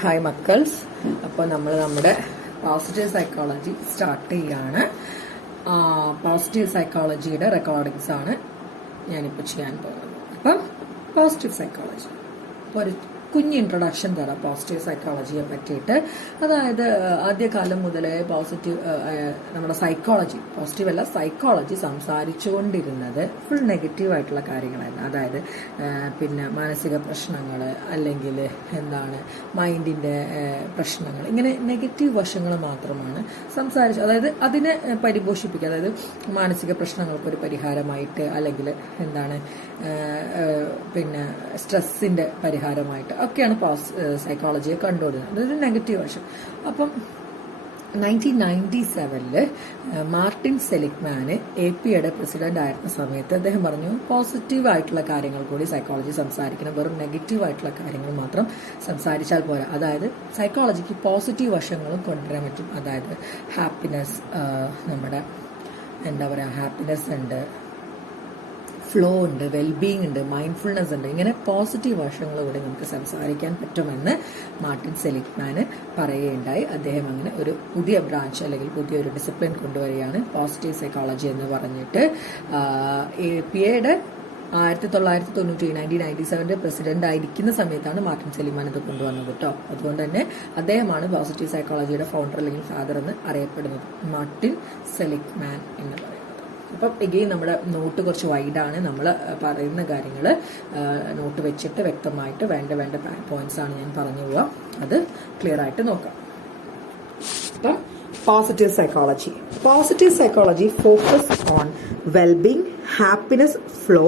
Hi മക്കൾസ്. അപ്പോൾ നമ്മൾ നമ്മുടെ പോസിറ്റീവ് സൈക്കോളജി സ്റ്റാർട്ട് ചെയ്യാണ്. പോസിറ്റീവ് സൈക്കോളജിയുടെ റെക്കോർഡിങ്സ് ആണ് ഞാനിപ്പോൾ ചെയ്യാൻ പോകുന്നത്. അപ്പം പോസിറ്റീവ് സൈക്കോളജി ഒരു കുഞ്ഞ് ഇൻട്രൊഡക്ഷൻ തരാം പോസിറ്റീവ് സൈക്കോളജിയെ പറ്റിയിട്ട്. അതായത് ആദ്യകാലം മുതലേ നമ്മുടെ സൈക്കോളജി, പോസിറ്റീവ് അല്ല സൈക്കോളജി സംസാരിച്ചുകൊണ്ടിരുന്നത് ഫുൾ നെഗറ്റീവ് ആയിട്ടുള്ള കാര്യങ്ങളായിരുന്നു. അതായത് പിന്നെ മാനസിക പ്രശ്നങ്ങൾ, അല്ലെങ്കിൽ മൈൻഡിൻ്റെ പ്രശ്നങ്ങൾ, ഇങ്ങനെ നെഗറ്റീവ് വശങ്ങൾ മാത്രമാണ് സംസാരിച്ചു. അതായത് അതിനെ പരിപോഷിപ്പിക്കുക, അതായത് മാനസിക പ്രശ്നങ്ങൾക്കൊരു പരിഹാരമായിട്ട്, അല്ലെങ്കിൽ പിന്നെ സ്ട്രെസ്സിൻ്റെ പരിഹാരമായിട്ട് ഒക്കെയാണ് സൈക്കോളജിയെ കണ്ടുകൊണ്ടിരുന്നത്. അതൊരു നെഗറ്റീവ് വശം. അപ്പം 1997 മാർട്ടിൻ സെലിഗ്മാന് APയുടെ പ്രസിഡന്റ് ആയിരുന്ന സമയത്ത് അദ്ദേഹം പറഞ്ഞു, പോസിറ്റീവ് ആയിട്ടുള്ള കാര്യങ്ങൾ കൂടി സൈക്കോളജി സംസാരിക്കണം, വെറും നെഗറ്റീവ് ആയിട്ടുള്ള കാര്യങ്ങൾ മാത്രം സംസാരിച്ചാൽ പോരാ. അതായത് സൈക്കോളജിക്ക് പോസിറ്റീവ് വശങ്ങളും കൊണ്ടുവരാൻ പറ്റും. അതായത് ഹാപ്പിനെസ്, നമ്മുടെ ഹാപ്പിനെസ് ഉണ്ട്, ഫ്ലോ ഉണ്ട്, വെൽബീങ് ഉണ്ട്, മൈൻഡ്ഫുൾനെസ് ഉണ്ട്. ഇങ്ങനെ പോസിറ്റീവ് വശങ്ങൾ കൂടി നമുക്ക് സംസാരിക്കാൻ പറ്റുമെന്ന് മാർട്ടിൻ സെലിഗ്മാന് പറയുകയുണ്ടായി. അദ്ദേഹം അങ്ങനെ ഒരു പുതിയ ബ്രാഞ്ച് അല്ലെങ്കിൽ പുതിയൊരു ഡിസിപ്ലിൻ കൊണ്ടുവരികയാണ്, പോസിറ്റീവ് സൈക്കോളജി എന്ന് പറഞ്ഞിട്ട്. APയുടെ 1997 പ്രസിഡന്റ് ആയിരിക്കുന്ന സമയത്താണ് മാർട്ടിൻ സെലിഗ്മാൻ ഇത് കൊണ്ടുവന്നത് കേട്ടോ. അതുകൊണ്ട് തന്നെ അദ്ദേഹമാണ് പോസിറ്റീവ് സൈക്കോളജിയുടെ ഫൗണ്ടർ അല്ലെങ്കിൽ ഫാദർ എന്ന് അറിയപ്പെടുന്നത്, മാർട്ടിൻ സെലിഗ്മാൻ എന്ന് പറയുന്നത്. അപ്പം എഗെയിൻ നമ്മുടെ നോട്ട് കുറച്ച് വൈഡാണ്. നമ്മൾ പറയുന്ന കാര്യങ്ങൾ നോട്ട് വെച്ചിട്ട് വ്യക്തമായിട്ട് വേണ്ട പോയിന്റ്സ് ആണ് ഞാൻ പറഞ്ഞു പോവുക. അത് ക്ലിയർ ആയിട്ട് നോക്കാം. അപ്പം positive psychology. Positive psychology focus on wellbeing, happiness, flow,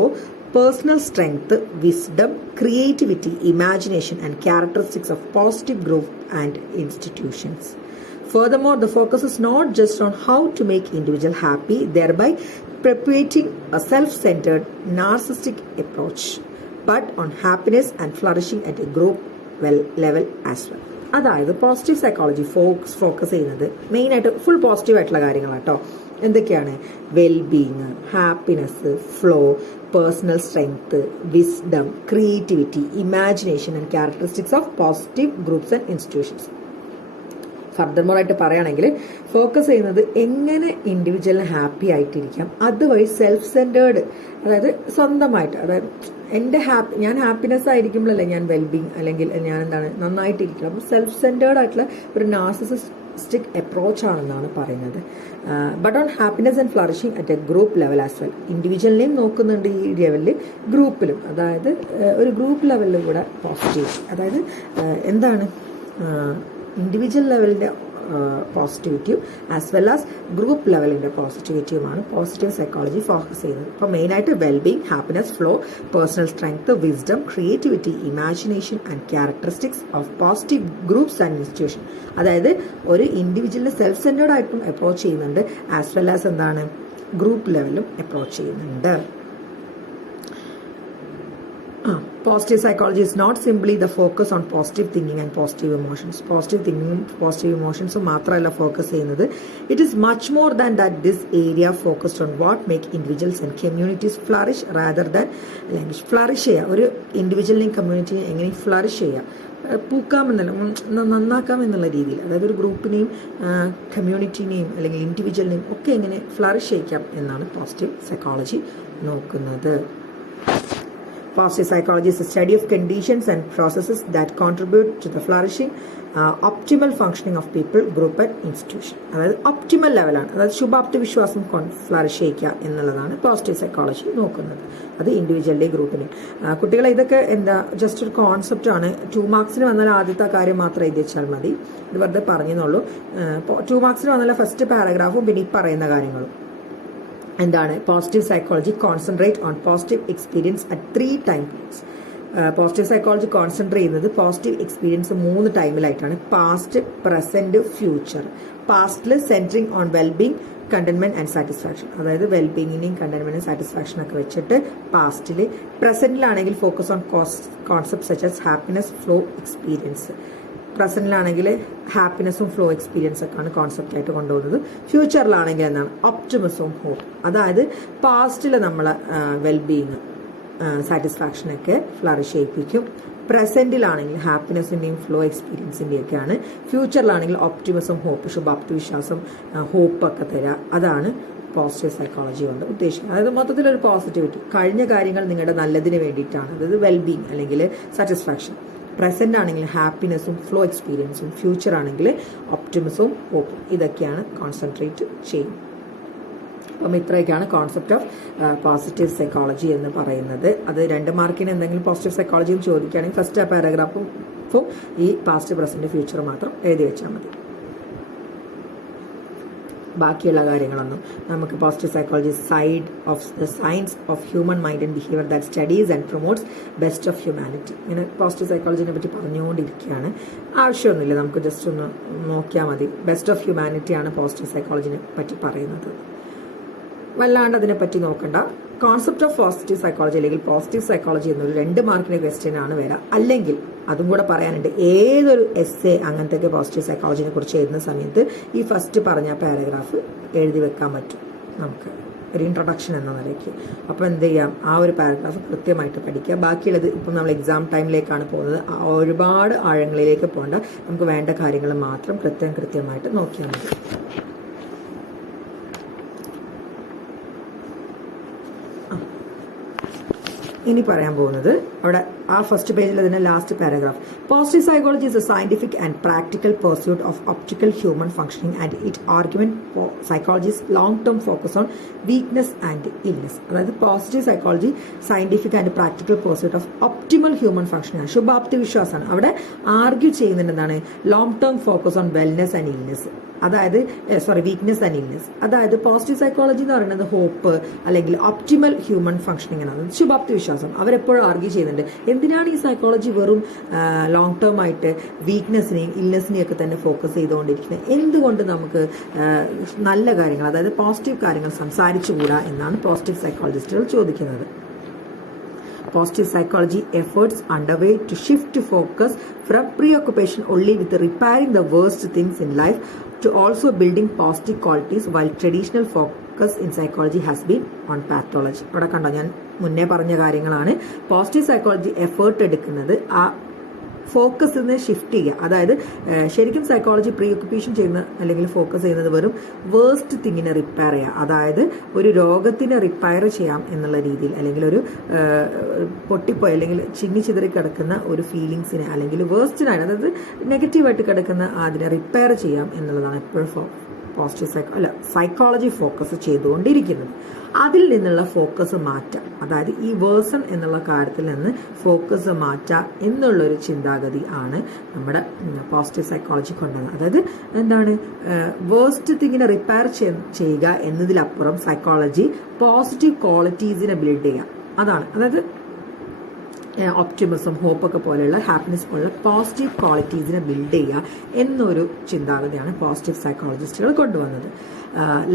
personal strength, wisdom, creativity, imagination and characteristics of positive group and institutions. Furthermore, the focus is not just on how to make individual happy, thereby perpetuating a self-centered, narcissistic approach, but on happiness and flourishing at a group level as well. അതായത് positive psychology focus ചെയ്യുന്നത് മെയിനായിട്ട് full positive ആയിട്ടുള്ള കാര്യങ്ങളാണ് കേട്ടോ. എന്തൊക്കെയാണ്? Wellbeing, happiness, flow, personal strength, wisdom, creativity, imagination and characteristics of positive groups and institutions. Furthermore ആയിട്ട് പറയുകയാണെങ്കിൽ focus ചെയ്യുന്നത് എങ്ങനെ ഇൻഡിവിജ്വലിന് ഹാപ്പി ആയിട്ടിരിക്കാം, അതുവഴി സെൽഫ് സെൻറ്റേർഡ്, അതായത് സ്വന്തമായിട്ട്, അതായത് ഞാൻ ഹാപ്പിനെസ് ആയിരിക്കുമ്പോഴല്ലേ ഞാൻ വെൽബീങ് അല്ലെങ്കിൽ ഞാൻ നന്നായിട്ടിരിക്കണം. അപ്പോൾ സെൽഫ് സെൻറ്റേർഡ് ആയിട്ടുള്ള ഒരു നാർസിസിസ്റ്റിക് അപ്രോച്ച് ആണെന്നാണ് പറയുന്നത്. But on happiness and flourishing at a group level as well. ഇൻഡിവിജ്വലിനെയും നോക്കുന്നുണ്ട് ഈ ലെവലിൽ, ഗ്രൂപ്പിലും, അതായത് ഒരു ഗ്രൂപ്പ് ലെവലിലും കൂടെ പോസിറ്റീവ്, അതായത് ഇൻഡിവിജ്വൽ ലെവലിൻ്റെ പോസിറ്റിവിറ്റിയും ആസ് വെൽ ആസ് ഗ്രൂപ്പ് ലെവലിൻ്റെ പോസിറ്റിവിറ്റിയുമാണ് പോസിറ്റീവ് സൈക്കോളജി ഫോക്കസ് ചെയ്യുന്നത്. അപ്പോൾ മെയിനായിട്ട് wellbeing, happiness, flow, personal strength, wisdom, creativity, imagination and characteristics of positive groups and institution. അതായത് ഒരു ഇൻഡിവിജ്വലിനെ സെൽഫ് സെൻറ്റേർഡ് ആയിട്ടും അപ്രോച്ച് ചെയ്യുന്നുണ്ട്, ആസ് വെൽ ആസ് ഗ്രൂപ്പ് ലെവലിലും അപ്രോച്ച് ചെയ്യുന്നുണ്ട്. Positive psychology is not simply the focus on positive thinking and positive emotions. Positive thinking, positive emotions മാത്രമല്ല focus ചെയ്യുന്നത്. It is much more than that. This area focused on what make individuals and communities flourish rather than flourish ചെയ്യുക. ഒരു ഇൻഡിവിജ്വലിനെയും കമ്മ്യൂണിറ്റിനെയും എങ്ങനെ flourish ചെയ്യുക, പൂക്കാമെന്നല്ല, നന്നാക്കാം എന്നുള്ള രീതിയിൽ, അതായത് ഒരു ഗ്രൂപ്പിനെയും കമ്മ്യൂണിറ്റിനെയും അല്ലെങ്കിൽ ഇൻഡിവിജ്വലിനെയും ഒക്കെ എങ്ങനെ ഫ്ലറിഷ് ചെയ്യിക്കാം എന്നാണ് പോസിറ്റീവ് സൈക്കോളജി നോക്കുന്നത്. Positive psychology is the study of conditions and processes that contribute to the flourishing, optimal functioning of people, group and institution. അതായത് ഒപ്റ്റിമൽ ലെവലാണ്, അതായത് ശുഭാപ്തി വിശ്വാസം ഫ്ലറിഷ് ചെയ്യിക്കുക എന്നുള്ളതാണ് പോസിറ്റീവ് സൈക്കോളജി നോക്കുന്നത്. അത് ഇൻഡിവിജ്വലിൻ്റെ ഗ്രൂപ്പിനെ. കുട്ടികളെ ഇതൊക്കെ ജസ്റ്റ് ഒരു കോൺസെപ്റ്റ് ആണ്. 2 മാർക്സിന് വന്നാൽ ആദ്യത്തെ കാര്യം മാത്രം എഴുതി വെച്ചാൽ മതി. ഇത് വെറുതെ പറഞ്ഞെന്നുള്ളൂ. 2 മാർക്സിന് വന്നാൽ ഫസ്റ്റ് പാരഗ്രാഫും പിന്നെ ഈ പറയുന്ന കാര്യങ്ങളും. Positive psychology concentrate on positive experience at 3 time periods. Positive psychology concentrate ചെയ്യുന്നത് പോസിറ്റീവ് എക്സ്പീരിയൻസ് 3 ടൈമിലായിട്ടാണ്: പാസ്റ്റ്, പ്രസന്റ്, ഫ്യൂച്ചർ. പാസ്റ്റിൽ centring on wellbeing, contentment and satisfaction, അതായത് വെൽബീങ്ങിനെയും കണ്ടന്റ്മെന്റും സാറ്റിസ്ഫാക്ഷൻ ഒക്കെ വെച്ചിട്ട് പാസ്റ്റിൽ. പ്രസന്റിലാണെങ്കിൽ focus on concept such as happiness, flow, experience. പ്രസന്റിലാണെങ്കിൽ ഹാപ്പിനെസ്സും ഫ്ലോ എക്സ്പീരിയൻസ് ഒക്കെയാണ് കോൺസെപ്റ്റ് ആയിട്ട് കൊണ്ടുപോകുന്നത്. ഫ്യൂച്ചറിലാണെങ്കിൽ ഒപ്റ്റിമിസവും ഹോപ്പ്. അതായത് പാസ്റ്റിൽ നമ്മൾ വെൽബീങ്, സാറ്റിസ്ഫാക്ഷനൊക്കെ ഫ്ലറിഷ് ചെയ്യിപ്പിക്കും. പ്രസന്റിലാണെങ്കിൽ ഹാപ്പിനെസ്സിന്റെയും ഫ്ലോ എക്സ്പീരിയൻസിന്റെയും ഒക്കെയാണ്. ഫ്യൂച്ചറിലാണെങ്കിൽ ഒപ്റ്റിമിസം, ഹോപ്പ്, ശുഭാപ്തിവിശ്വാസം, ഹോപ്പ് ഒക്കെ തരിക. അതാണ് പോസിറ്റീവ് സൈക്കോളജി കൊണ്ട് ഉദ്ദേശിക്കുന്നത്. അതായത് മൊത്തത്തിലൊരു പോസിറ്റിവിറ്റി, കഴിഞ്ഞ കാര്യങ്ങൾ നിങ്ങളുടെ നല്ലതിന് വേണ്ടിയിട്ടാണ്, അതായത് വെൽബീങ് അല്ലെങ്കിൽ സാറ്റിസ്ഫാക്ഷൻ. പ്രസന്റ് ആണെങ്കിൽ ഹാപ്പിനെസ്സും ഫ്ലോ എക്സ്പീരിയൻസും, ഫ്യൂച്ചർ ആണെങ്കിൽ ഒപ്റ്റിമിസവും ഹോപ്പും. ഇതൊക്കെയാണ് കോൺസെൻട്രേറ്റ് ചെയ്യും. അപ്പം ഇത്രയൊക്കെയാണ് കോൺസെപ്റ്റ് ഓഫ് പോസിറ്റീവ് സൈക്കോളജി എന്ന് പറയുന്നത്. അത് 2 മാർക്കിന് എന്തെങ്കിലും പോസിറ്റീവ് സൈക്കോളജി എന്ന് ചോദിക്കുകയാണെങ്കിൽ ഫസ്റ്റ് ആ പാരഗ്രാഫും ഈ പാസ്റ്റ്, പ്രസന്റ്, ഫ്യൂച്ചർ മാത്രം എഴുതി വെച്ചാൽ മതി. ബാക്കിയുള്ള കാര്യങ്ങളൊന്നും നമുക്ക് positive psychology side of the science of human mind and behaviour that studies and promotes best of humanity. ഇങ്ങനെ പോസിറ്റീവ് സൈക്കോളജിനെ പറ്റി പറഞ്ഞുകൊണ്ടിരിക്കുകയാണ്. ആവശ്യമൊന്നുമില്ല, നമുക്ക് ജസ്റ്റ് ഒന്ന് നോക്കിയാൽ മതി. ബെസ്റ്റ് ഓഫ് ഹ്യൂമാനിറ്റിയാണ് പോസിറ്റീവ് സൈക്കോളജിനെ പറ്റി പറയുന്നത്. വല്ലാണ്ട് അതിനെപ്പറ്റി നോക്കണ്ട. കോൺസെപ്റ്റ് ഓഫ് പോസിറ്റീവ് സൈക്കോളജി അല്ലെങ്കിൽ പോസിറ്റീവ് സൈക്കോളജി എന്നൊരു 2 മാർക്കിന്റെ ക്വസ്റ്റ്യൻ ആണ് വരാം. അല്ലെങ്കിൽ അതും കൂടെ പറയാനുണ്ട്, ഏതൊരു എസ്സേ അങ്ങനത്തെ പോസിറ്റീവ് സൈക്കോളജിനെ കുറിച്ച് എഴുതുന്ന സമയത്ത് ഈ ഫസ്റ്റ് പറഞ്ഞ പാരഗ്രാഫ് എഴുതി വെക്കാൻ പറ്റും നമുക്ക്, ഒരു ഇൻട്രൊഡക്ഷൻ എന്ന നിലയ്ക്ക്. അപ്പോൾ എന്ത് ചെയ്യാം, ആ ഒരു പാരഗ്രാഫ് കൃത്യമായിട്ട് പഠിക്കുക. ബാക്കിയുള്ളത് ഇപ്പം നമ്മൾ എക്സാം ടൈമിലേക്കാണ് പോകുന്നത്, ഒരുപാട് ആഴങ്ങളിലേക്ക് പോകേണ്ട, നമുക്ക് വേണ്ട കാര്യങ്ങൾ മാത്രം കൃത്യമായിട്ട് നോക്കിയാൽ മതി. ഇനി പറയാൻ പോകുന്നത് അവിടെ ആ ഫസ്റ്റ് പേജിൽ അതിന്റെ last paragraph. Positive psychology is a scientific and practical pursuit of optical human functioning and it argument psychology's long term focus on weakness and illness. അതായത് positive psychology scientific and practical pursuit of optimal human functioning ആണ്, ശുഭാപ്തി വിശ്വാസമാണ്. അവിടെ argue ചെയ്യുന്നുണ്ട് എന്താണ്, long term focus on wellness and illness, അതായത് weakness and illness. അതായത് positive psychology എന്ന് പറയുന്നത് ഹോപ്പ് അല്ലെങ്കിൽ ഒപ്റ്റിമൽ ഹ്യൂമൻ ഫംഗ്ഷനിങ് ആണ്, ശുഭാപ്തി വിശ്വാസം. അവരെപ്പോഴും ആർഗ്യൂ ചെയ്യുന്നുണ്ട് എന്തിനാണ് ഈ സൈക്കോളജി വെറും ലോങ് ടേം ആയിട്ട് വീക്ക്നെസ്സിനെയും ഇൽനെസ്സിനെയും ഒക്കെ തന്നെ ഫോക്കസ് ചെയ്തുകൊണ്ടിരിക്കുന്നത്, എന്തുകൊണ്ട് നമുക്ക് നല്ല കാര്യങ്ങൾ, അതായത് പോസിറ്റീവ് കാര്യങ്ങൾ സംസാരിച്ചുകൂടാ എന്നാണ് പോസിറ്റീവ് സൈക്കോളജിസ്റ്റുകൾ ചോദിക്കുന്നത്. Positive psychology efforts underway to shift focus from preoccupation only with repairing the worst things in life to also building positive qualities, while traditional focus in psychology has been on pathology. ഇവിടെ കണ്ടോ, ഞാൻ മുന്നേ പറഞ്ഞ കാര്യങ്ങളാണ്. Positive psychology effort എടുക്കുന്നത് ആ focus shift ചെയ്യുക. അതായത് ശരിക്കും സൈക്കോളജി പ്രീ ഓക്യുപ്പേഷൻ ചെയ്യുന്ന അല്ലെങ്കിൽ ഫോക്കസ് ചെയ്യുന്നത് വെറും വേസ്റ്റ് തിങ്ങിനെ റിപ്പയർ ചെയ്യുക, അതായത് ഒരു രോഗത്തിനെ റിപ്പയർ ചെയ്യാം എന്നുള്ള രീതിയിൽ, അല്ലെങ്കിൽ ഒരു പൊട്ടിപ്പോയി അല്ലെങ്കിൽ ചിന്നിച്ചിതറി കിടക്കുന്ന ഒരു ഫീലിങ്സിനെ അല്ലെങ്കിൽ വേസ്റ്റിനാണ്, അതായത് നെഗറ്റീവായിട്ട് കിടക്കുന്ന അതിനെ റിപ്പയർ ചെയ്യാം എന്നുള്ളതാണ് എപ്പോഴും പോസിറ്റീവ് സൈക്കോളജി ഫോക്കസ് ചെയ്തുകൊണ്ടിരിക്കുന്നത്. അതിൽ നിന്നുള്ള ഫോക്കസ് മാറ്റാം, അതായത് ഈ വേഴ്സൺ എന്നുള്ള കാര്യത്തിൽ നിന്ന് ഫോക്കസ് മാറ്റാം എന്നുള്ളൊരു ചിന്താഗതി ആണ് നമ്മുടെ പോസിറ്റീവ് സൈക്കോളജി കൊണ്ടുവന്നത്. അതായത് എന്താണ്, വേഴ്സ്റ്റ് തിങ്ങിനെ റിപ്പയർ ചെയ്യുക എന്നതിലപ്പുറം സൈക്കോളജി പോസിറ്റീവ് ക്വാളിറ്റീസിനെ ബിൽഡ് ചെയ്യുക, അതാണ്. അതായത് ഒപ്റ്റിമിസം, ഹോപ്പൊക്കെ പോലെയുള്ള ഹാപ്പിനെസ് പോലുള്ള പോസിറ്റീവ് ക്വാളിറ്റീസിനെ ബിൽഡ് ചെയ്യുക എന്നൊരു ചിന്താഗതിയാണ് പോസിറ്റീവ് സൈക്കോളജിസ്റ്റുകൾ കൊണ്ടുവന്നത്.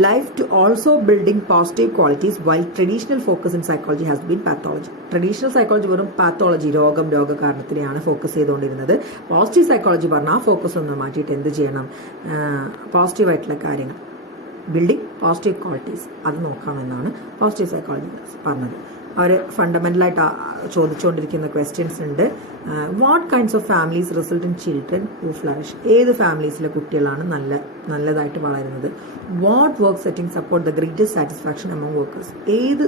Life to also building positive qualities while traditional focus in psychology has been pathology. Traditional psychology വെറും പാത്തോളജി, രോഗകാരണത്തിനെയാണ് ഫോക്കസ് ചെയ്തുകൊണ്ടിരുന്നത്. പോസിറ്റീവ് സൈക്കോളജി പറഞ്ഞാൽ ആ ഫോക്കസ് ഒന്ന് മാറ്റിയിട്ട് എന്ത് ചെയ്യണം, പോസിറ്റീവായിട്ടുള്ള കാര്യങ്ങൾ, ബിൽഡിംഗ് പോസിറ്റീവ് ക്വാളിറ്റീസ്, അത് നോക്കാമെന്നാണ് പോസിറ്റീവ് സൈക്കോളജി പറഞ്ഞത്. അവർ ഫണ്ടമെന്റലായിട്ട് ചോദിച്ചുകൊണ്ടിരിക്കുന്ന ക്വസ്റ്റ്യൻസ് ഉണ്ട്. What kinds of families result in children who flourish? ഏത് ഫാമിലീസിലെ കുട്ടികളാണ് നല്ലതായിട്ട് വളരുന്നത്? What work setting support the greatest satisfaction among workers? ഏത്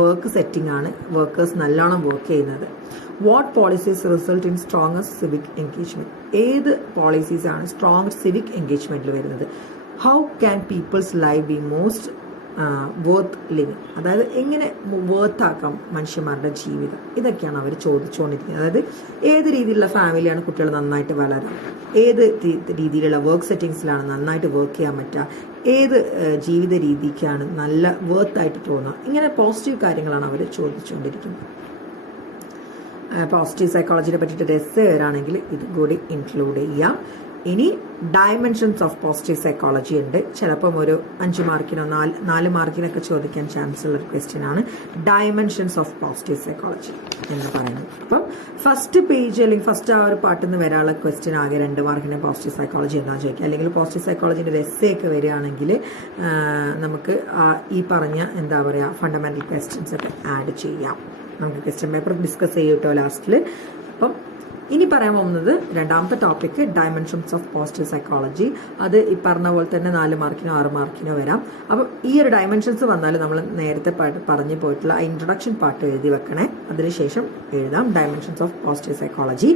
വർക്ക് സെറ്റിംഗ് ആണ് വർക്കേഴ്സ് നല്ലോണം വർക്ക് ചെയ്യുന്നത്? What policies result in strongest civic engagement? ഏത് പോളിസീസ് ആണ് സ്ട്രോങ് സിവിക് എൻഗേജ്മെന്റിൽ വരുന്നത്? How can people's life be most worth living? അതായത് എങ്ങനെ വർത്താക്കാം മനുഷ്യന്മാരുടെ ജീവിതം? ഇതൊക്കെയാണ് അവർ ചോദിച്ചുകൊണ്ടിരിക്കുന്നത്. അതായത് ഏത് രീതിയിലുള്ള ഫാമിലിയാണ് കുട്ടികൾ നന്നായിട്ട് വളരാം, ഏത് രീതിയിലുള്ള വർക്ക് സെറ്റിങ്സിലാണ് നന്നായിട്ട് വർക്ക് ചെയ്യാൻ പറ്റുക, ഏത് ജീവിത രീതിക്കാണ് നല്ല വർത്തായിട്ട് തോന്നുക, ഇങ്ങനെ പോസിറ്റീവ് കാര്യങ്ങളാണ് അവർ ചോദിച്ചുകൊണ്ടിരിക്കുന്നത്. പോസിറ്റീവ് സൈക്കോളജിനെ പറ്റിയിട്ട് എസ്സേ വരാണെങ്കിൽ ഇതും കൂടി ഇൻക്ലൂഡ് ചെയ്യാം. ഇനി ഡയമെൻഷൻസ് ഓഫ് പോസിറ്റീവ് സൈക്കോളജി ഉണ്ട്. ചിലപ്പം ഒരു 5 മാർക്കിനോ 4 മാർക്കിനൊക്കെ ചോദിക്കാൻ ചാൻസ് ഉള്ള ഒരു ക്വസ്റ്റ്യൻ ആണ് ഡയമെൻഷൻസ് ഓഫ് പോസിറ്റീവ് സൈക്കോളജി എന്ന് പറയുന്നത്. അപ്പം ഫസ്റ്റ് പേജ് അല്ലെങ്കിൽ ഫസ്റ്റ് ആ ഒരു പാട്ടിൽ നിന്ന് വരാനുള്ള ക്വസ്റ്റ്യൻ ആകെ 2 മാർക്കിന് പോസിറ്റീവ് സൈക്കോളജി എന്താണെന്ന് ചോദിക്കുക. അല്ലെങ്കിൽ പോസിറ്റീവ് സൈക്കോളജിൻ്റെ ഒരു എസ്സേ ഒക്കെ വരികയാണെങ്കിൽ നമുക്ക് ഈ പറഞ്ഞ എന്താ പറയുക ഫണ്ടമെന്റൽ ക്വസ്റ്റ്യൻസ് ഒക്കെ ആഡ് ചെയ്യാം. നമുക്ക് ക്വസ്റ്റ്യൻ പേപ്പർ ഡിസ്കസ് ചെയ്യും കേട്ടോ ലാസ്റ്റിൽ. അപ്പം ഇനി പറയാൻ പോകുന്നത് രണ്ടാമത്തെ topic dimensions of positive psychology. അത് ഈ പറഞ്ഞ പോലെ തന്നെ 4 മാർക്കിനോ 6 മാർക്കിനോ വരാം. അപ്പം ഈ ഒരു ഡയമെൻഷൻസ് വന്നാൽ നമ്മൾ നേരത്തെ പറഞ്ഞു പോയിട്ടുള്ള ഇൻട്രൊഡക്ഷൻ പാർട്ട് എഴുതി വെക്കണേ. അതിനുശേഷം എഴുതാം dimensions of positive psychology.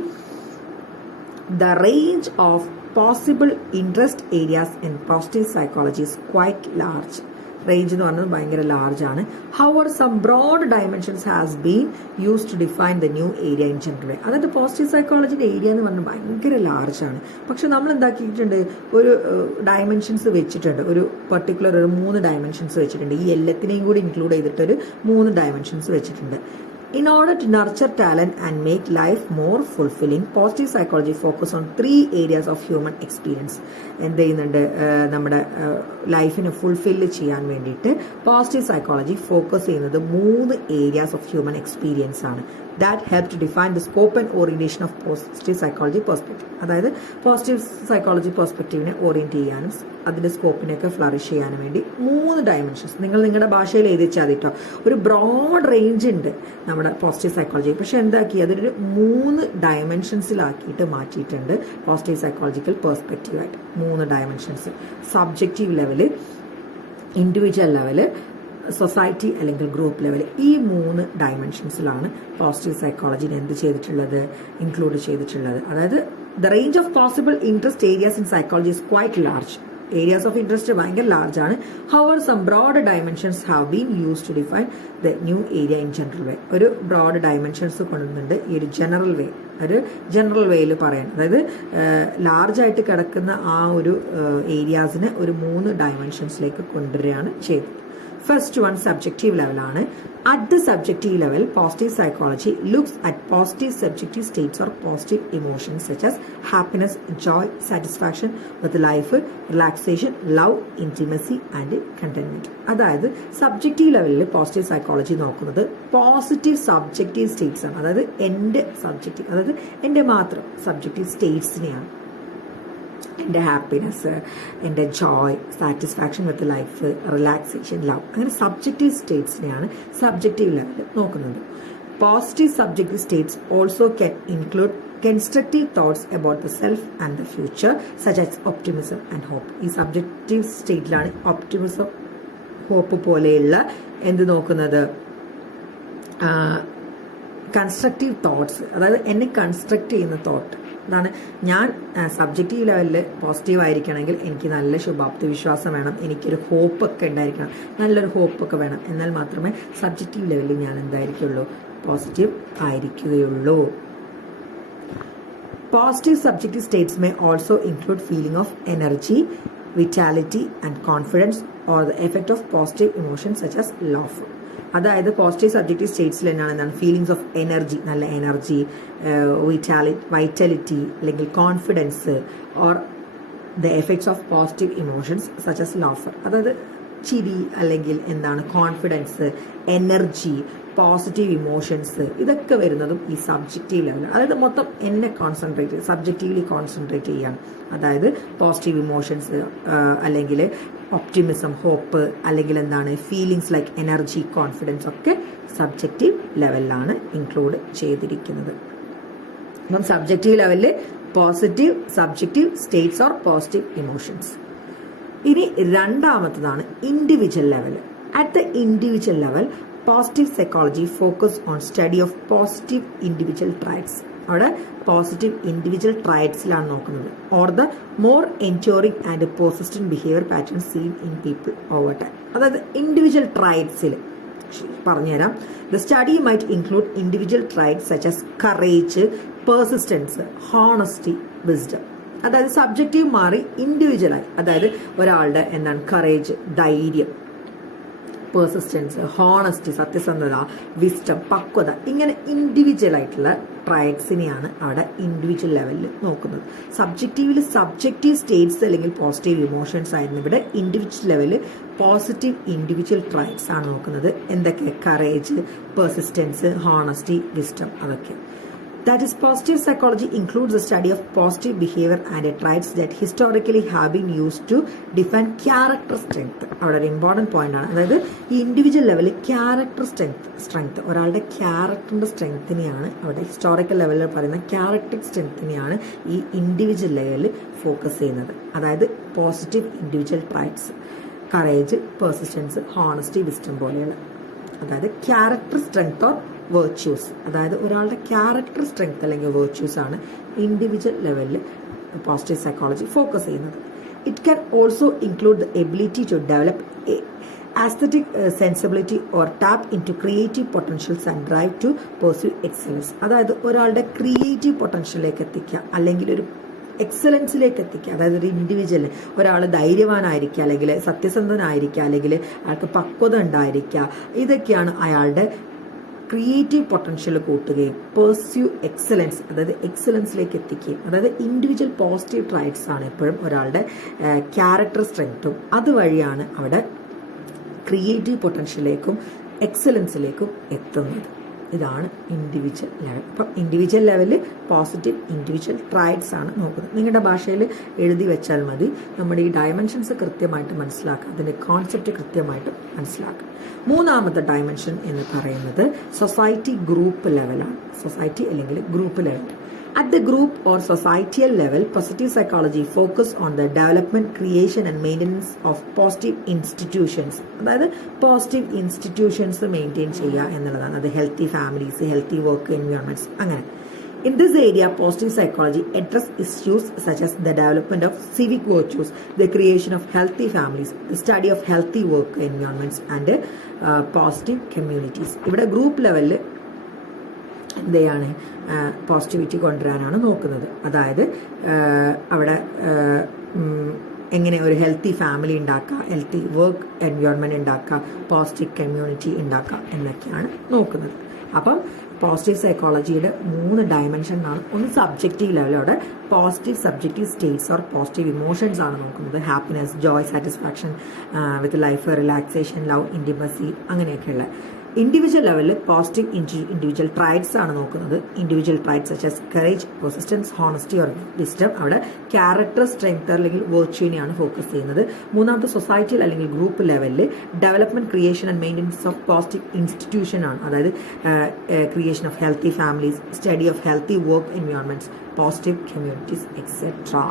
The range of possible interest areas in positive psychology is quite large. Range എന്ന് പറഞ്ഞത് ഭയങ്കര ലാർജ് ആണ്. However some broad dimensions has been use to define the new area in general way. അതായത് പോസിറ്റീവ് സൈക്കോളജിന്റെ area എന്ന് പറഞ്ഞാൽ ഭയങ്കര large ആണ്. പക്ഷെ നമ്മൾ എന്താക്കിയിട്ടുണ്ട്, ഒരു ഡയമെൻഷൻസ് വെച്ചിട്ടുണ്ട്. ഒരു പർട്ടിക്കുലർ ഒരു 3 ഡയമെൻഷൻസ് വെച്ചിട്ടുണ്ട്. ഈ എല്ലാത്തിനെയും കൂടി ഇൻക്ലൂഡ് ചെയ്തിട്ട് ഒരു 3 ഡയമെൻഷൻസ് വെച്ചിട്ടുണ്ട്. In order to nurture talent and make life more fulfilling, positive psychology focus on 3 areas of human experience. എന്ത് ചെയ്യുന്നുണ്ട്, നമ്മുടെ ലൈഫിനെ ഫുൾഫില്ല് ചെയ്യാൻ വേണ്ടിയിട്ട് പോസിറ്റീവ് സൈക്കോളജി ഫോക്കസ് ചെയ്യുന്നത് 3 ഏരിയാസ് ഓഫ് ഹ്യൂമൻ എക്സ്പീരിയൻസ് ആണ്. That help to define the scope and orientation of positive psychology perspective. അതായത് positive psychology പെർസ്പെക്റ്റീവിനെ ഓറിയന്റ് ചെയ്യാനും അതിന്റെ സ്കോപ്പിനെയൊക്കെ ഫ്ലറിഷ് ചെയ്യാനും വേണ്ടി 3 ഡയമെൻഷൻസ് നിങ്ങൾ നിങ്ങളുടെ ഭാഷയിൽ എഴുതി വെച്ചാൽ മതി കേട്ടോ. ഒരു ബ്രോഡ് റേഞ്ച് ഉണ്ട് നമ്മുടെ പോസിറ്റീവ് സൈക്കോളജി. പക്ഷെ എന്താക്കി, അതൊരു 3 ഡയമെൻഷൻസിലാക്കിയിട്ട് മാറ്റിയിട്ടുണ്ട് പോസിറ്റീവ് സൈക്കോളജിക്കൽ പെർസ്പെക്റ്റീവായിട്ട്. 3 dimensions: subjective level, individual level, society അല്ലെങ്കിൽ ഗ്രൂപ്പ് ലെവൽ. ഈ 3 ഡയമെൻഷൻസിലാണ് പോസിറ്റീവ് സൈക്കോളജിനെ എന്ത് ചെയ്തിട്ടുള്ളത്, ഇൻക്ലൂഡ് ചെയ്തിട്ടുള്ളത്. അതായത് the range of possible interest areas in psychology is quite large. Areas of interest ഭയങ്കര ലാർജ് ആണ്. However some broad dimensions have been use to define the new area in general way. ഒരു broad dimensions കൊണ്ടുവന്നുണ്ട് ഈ ഒരു general way, ഒരു general വേയിൽ പറയാൻ. അതായത് ലാർജായിട്ട് കിടക്കുന്ന ആ ഒരു ഏരിയാസിനെ ഒരു 3 ഡയമെൻഷൻസിലേക്ക് കൊണ്ടുവരികയാണ് ചെയ്തത്. ഫസ്റ്റ് വൺ സബ്ജക്റ്റീവ് ലെവലാണ്. At the subjective level positive psychology looks at positive subjective states or positive emotions such as happiness, Joy, satisfaction with life, relaxation, love, intimacy and contentment. അതായത് സബ്ജക്റ്റീവ് ലെവലിൽ പോസിറ്റീവ് സൈക്കോളജി നോക്കുന്നത് positive subjective States ആണ്. അതായത് എൻ്റെ subjective, അതായത് എൻ്റെ മാത്രം subjective സ്റ്റേറ്റ്സിനെയാണ്. എൻ്റെ ഹാപ്പിനെസ്, എൻ്റെ Joy, satisfaction with life, relaxation, love, അങ്ങനെ സബ്ജക്റ്റീവ് സ്റ്റേറ്റ്സിനെയാണ് സബ്ജക്റ്റീവ് ലെവലിൽ നോക്കുന്നത്. Positive subjective States also can include constructive thoughts about the self and the future such as optimism and hope. ഈ സബ്ജക്റ്റീവ് സ്റ്റേറ്റിലാണ് ഒപ്റ്റിമിസം, ഹോപ്പ് പോലെയുള്ള എന്ത് നോക്കുന്നത്, constructive thoughts. അതായത് എന്നെ construct ചെയ്യുന്ന തോട്ട്. അതാണ് ഞാൻ സബ്ജക്റ്റീവ് ലെവലിൽ പോസിറ്റീവ് ആയിരിക്കണമെങ്കിൽ എനിക്ക് നല്ല ശുഭാപ്തി വിശ്വാസം വേണം, എനിക്കൊരു ഹോപ്പൊക്കെ ഉണ്ടായിരിക്കണം, നല്ലൊരു ഹോപ്പൊക്കെ വേണം. എന്നാൽ മാത്രമേ സബ്ജക്റ്റീവ് ലെവലിൽ ഞാൻ എന്തായിരിക്കുള്ളൂ, positive ആയിരിക്കുകയുള്ളൂ. Positive subjective states may also include feeling of energy, vitality and confidence or the effect of positive emotions such as love. അതായത് പോസിറ്റീവ് സബ്ജക്റ്റീവ് സ്റ്റേറ്റ്സിൽ തന്നെയാണ് എന്താണ് ഫീലിങ്സ് ഓഫ് എനർജി, നല്ല എനർജി, വൈറ്റാലിറ്റി അല്ലെങ്കിൽ confidence or the effects of positive emotions such as love. അതായത് ചിരി അല്ലെങ്കിൽ എന്താണ് confidence, energy, positive emotions, ഇതൊക്കെ വരുന്നതും ഈ സബ്ജക്റ്റീവ് ലെവൽ. അതായത് മൊത്തം എന്നെ കോൺസെൻട്രേറ്റ് സബ്ജക്റ്റീവ്ലി കോൺസെൻട്രേറ്റ് ചെയ്യാണ്. അതായത് പോസിറ്റീവ് ഇമോഷൻസ് അല്ലെങ്കിൽ ഒപ്റ്റിമിസം, ഹോപ്പ്, അല്ലെങ്കിൽ എന്താണ് ഫീലിങ്സ് ലൈക്ക് എനർജി, കോൺഫിഡൻസ് ഒക്കെ സബ്ജക്റ്റീവ് ലെവലിലാണ് ഇൻക്ലൂഡ് ചെയ്തിരിക്കുന്നത്. അപ്പം സബ്ജക്റ്റീവ് ലെവലിൽ positive subjective states or positive emotions. ഇനി രണ്ടാമത്തതാണ് individual level. At the individual level positive psychology focus on study of positive individual traits. അവിടെ പോസിറ്റീവ് ഇൻഡിവിജ്വൽ ട്രൈറ്റ്സിലാണ് നോക്കുന്നത്. Or the more enduring and persistent behaviour patterns seen in people over time. അതായത് individual ട്രൈറ്റ്സിൽ പറഞ്ഞുതരാം. The study might include individual traits such as courage, persistence, honesty, wisdom. അതായത് subjective മാറി ഇൻഡിവിജ്വലായി, അതായത് ഒരാളുടെ എന്താണ് കറേജ്, ധൈര്യം, പെർസിസ്റ്റൻസ്, ഹോണസ്റ്റി, സത്യസന്ധത, വിസ്റ്റം, പക്വത, ഇങ്ങനെ ഇൻഡിവിജ്വൽ ആയിട്ടുള്ള ട്രൈറ്റ്സിനെയാണ് അവിടെ ഇൻഡിവിജ്വൽ ലെവലിൽ നോക്കുന്നത്. സബ്ജക്റ്റീവിൽ സബ്ജക്റ്റീവ് സ്റ്റേറ്റ്സ് അല്ലെങ്കിൽ പോസിറ്റീവ് ഇമോഷൻസ് ആയിരുന്നു. ഇവിടെ ഇൻഡിവിജ്വൽ ലെവലിൽ പോസിറ്റീവ് ഇൻഡിവിജ്വൽ ട്രൈറ്റ്സ് ആണ് നോക്കുന്നത്. എന്തൊക്കെ? കറേജ്, പെർസിസ്റ്റൻസ്, ഹോണസ്റ്റി, വിസ്റ്റം, അതൊക്കെ. That is, positive psychology includes the study of positive behavior and traits that historically have been used to define character strength. അവിടെ ഒരു important point ആണ്. അതായത് ഈ ഇൻഡിവിജ്വൽ ലെവലിൽ ക്യാരക്ടർ സ്ട്രെങ്ത് ഒരാളുടെ ക്യാരക്ടറിന്റെ സ്ട്രെങ്ത്തിനെയാണ് അവിടെ ഹിസ്റ്റോറിക്കൽ ലെവലിൽ പറയുന്ന ക്യാരക്ടർ സ്ട്രെങ്ത്തിനെയാണ് ഈ ഇൻഡിവിജ്വൽ ലെവലിൽ ഫോക്കസ് ചെയ്യുന്നത്. അതായത് positive individual traits, courage, persistence, honesty, wisdom പോലെയുള്ള, അതായത് ക്യാരക്ടർ സ്ട്രെങ്ത് ഓർ വെർച്യൂസ്, അതായത് ഒരാളുടെ ക്യാരക്ടർ സ്ട്രെങ്ത് അല്ലെങ്കിൽ വെർച്യൂസ് ആണ് ഇൻഡിവിജ്വൽ ലെവലിൽ പോസിറ്റീവ് സൈക്കോളജി ഫോക്കസ് ചെയ്യുന്നത്. It can also include the ability to develop aesthetic sensibility or tap into creative potentials and drive to pursue excellence. അതായത് ഒരാളുടെ creative പൊട്ടൻഷ്യലിലേക്ക് എത്തിക്കുക, അല്ലെങ്കിൽ ഒരു എക്സലൻസിലേക്ക് എത്തിക്കുക. അതായത് ഒരു ഇൻഡിവിജ്വൽ, ഒരാൾ ധൈര്യവാനായിരിക്കുക, അല്ലെങ്കിൽ സത്യസന്ധനായിരിക്കുക, അല്ലെങ്കിൽ അയാൾക്ക് പക്വത ഉണ്ടായിരിക്കുക, ഇതൊക്കെയാണ് അയാളുടെ ക്രിയേറ്റീവ് പൊട്ടൻഷ്യൽ കൂട്ടുകയും പെർസ്യൂ എക്സലൻസ്, അതായത് എക്സലൻസിലേക്ക് എത്തിക്കുകയും. അതായത് ഇൻഡിവിജ്വൽ പോസിറ്റീവ് ട്രൈറ്റ്സ് ആണ് എപ്പോഴും ഒരാളുടെ ക്യാരക്ടർ സ്ട്രെങ്ത്തും. അതുവഴിയാണ് അവിടെ ക്രിയേറ്റീവ് പൊട്ടൻഷ്യലിലേക്കും എക്സലൻസിലേക്കും എത്തുന്നത്. ഇതാണ് ഇൻഡിവിജ്വൽ ലെവൽ. അപ്പം ഇൻഡിവിജ്വൽ ലെവലിൽ പോസിറ്റീവ് ഇൻഡിവിജ്വൽ ട്രൈറ്റ്സ് ആണ് നോക്കുന്നത്. നിങ്ങളുടെ ഭാഷയിൽ എഴുതി വെച്ചാൽ മതി. നമ്മുടെ ഈ ഡയമെൻഷൻസ് കൃത്യമായിട്ട് മനസ്സിലാക്കുക, അതിൻ്റെ കോൺസെപ്റ്റ് കൃത്യമായിട്ട് മനസ്സിലാക്കുക. മൂന്നാമത്തെ ഡയമെൻഷൻ എന്ന് പറയുന്നത് സൊസൈറ്റി ഗ്രൂപ്പ് ലെവലാണ്. സൊസൈറ്റി അല്ലെങ്കിൽ group level. At the group or societal level, positive psychology focus on the development, creation and maintenance of positive institutions. അതായത് പോസിറ്റീവ് ഇൻസ്റ്റിറ്റ്യൂഷൻസ് മെയിൻറ്റെയിൻ ചെയ്യുക എന്നുള്ളതാണ്. അത് healthy families, healthy work environments, അങ്ങനെ. In this area, positive psychology address issues such as the development of civic virtues, the creation of healthy families, the study of healthy work environments and positive communities. ഇവിടെ group ലെവലിൽ എന്തെയാണ് positivity കൊണ്ടുവരാനാണ് നോക്കുന്നത്. അതായത് അവിടെ എങ്ങനെ ഒരു healthy family ഉണ്ടാക്കുക, healthy work environment ഉണ്ടാക്കുക, പോസിറ്റീവ് കമ്മ്യൂണിറ്റി ഉണ്ടാക്കുക എന്നൊക്കെയാണ് നോക്കുന്നത്. അപ്പം പോസിറ്റീവ് സൈക്കോളജിയുടെ 3 ഡയമെൻഷനാണ്. ഒന്ന് സബ്ജക്റ്റീവ് ലെവൽ, അവിടെ positive subjective states or positive emotions ആണ് നോക്കുന്നത്. Happiness, Joy, satisfaction with life, relaxation, love, intimacy, അങ്ങനെയൊക്കെയുള്ള. ഇൻഡിവിജ്വൽ ലെവലിൽ പോസിറ്റീവ് ഇൻഡിവിജ്വൽ ട്രൈറ്റ്സ് ആണ് നോക്കുന്നത്. Individual traits such as courage, persistence, honesty or wisdom, അവിടെ ക്യാരക്ടർ സ്ട്രെങ്ത് അല്ലെങ്കിൽ വെർച്യൂനെയാണ് ഫോക്കസ് ചെയ്യുന്നത്. മൂന്നാമത്തെ സൊസൈറ്റിയിൽ അല്ലെങ്കിൽ ഗ്രൂപ്പ് ലെവലിൽ development, creation and maintenance of positive institution ആണ്. അതായത് creation of healthy families, study of healthy work environments, positive communities etcetera.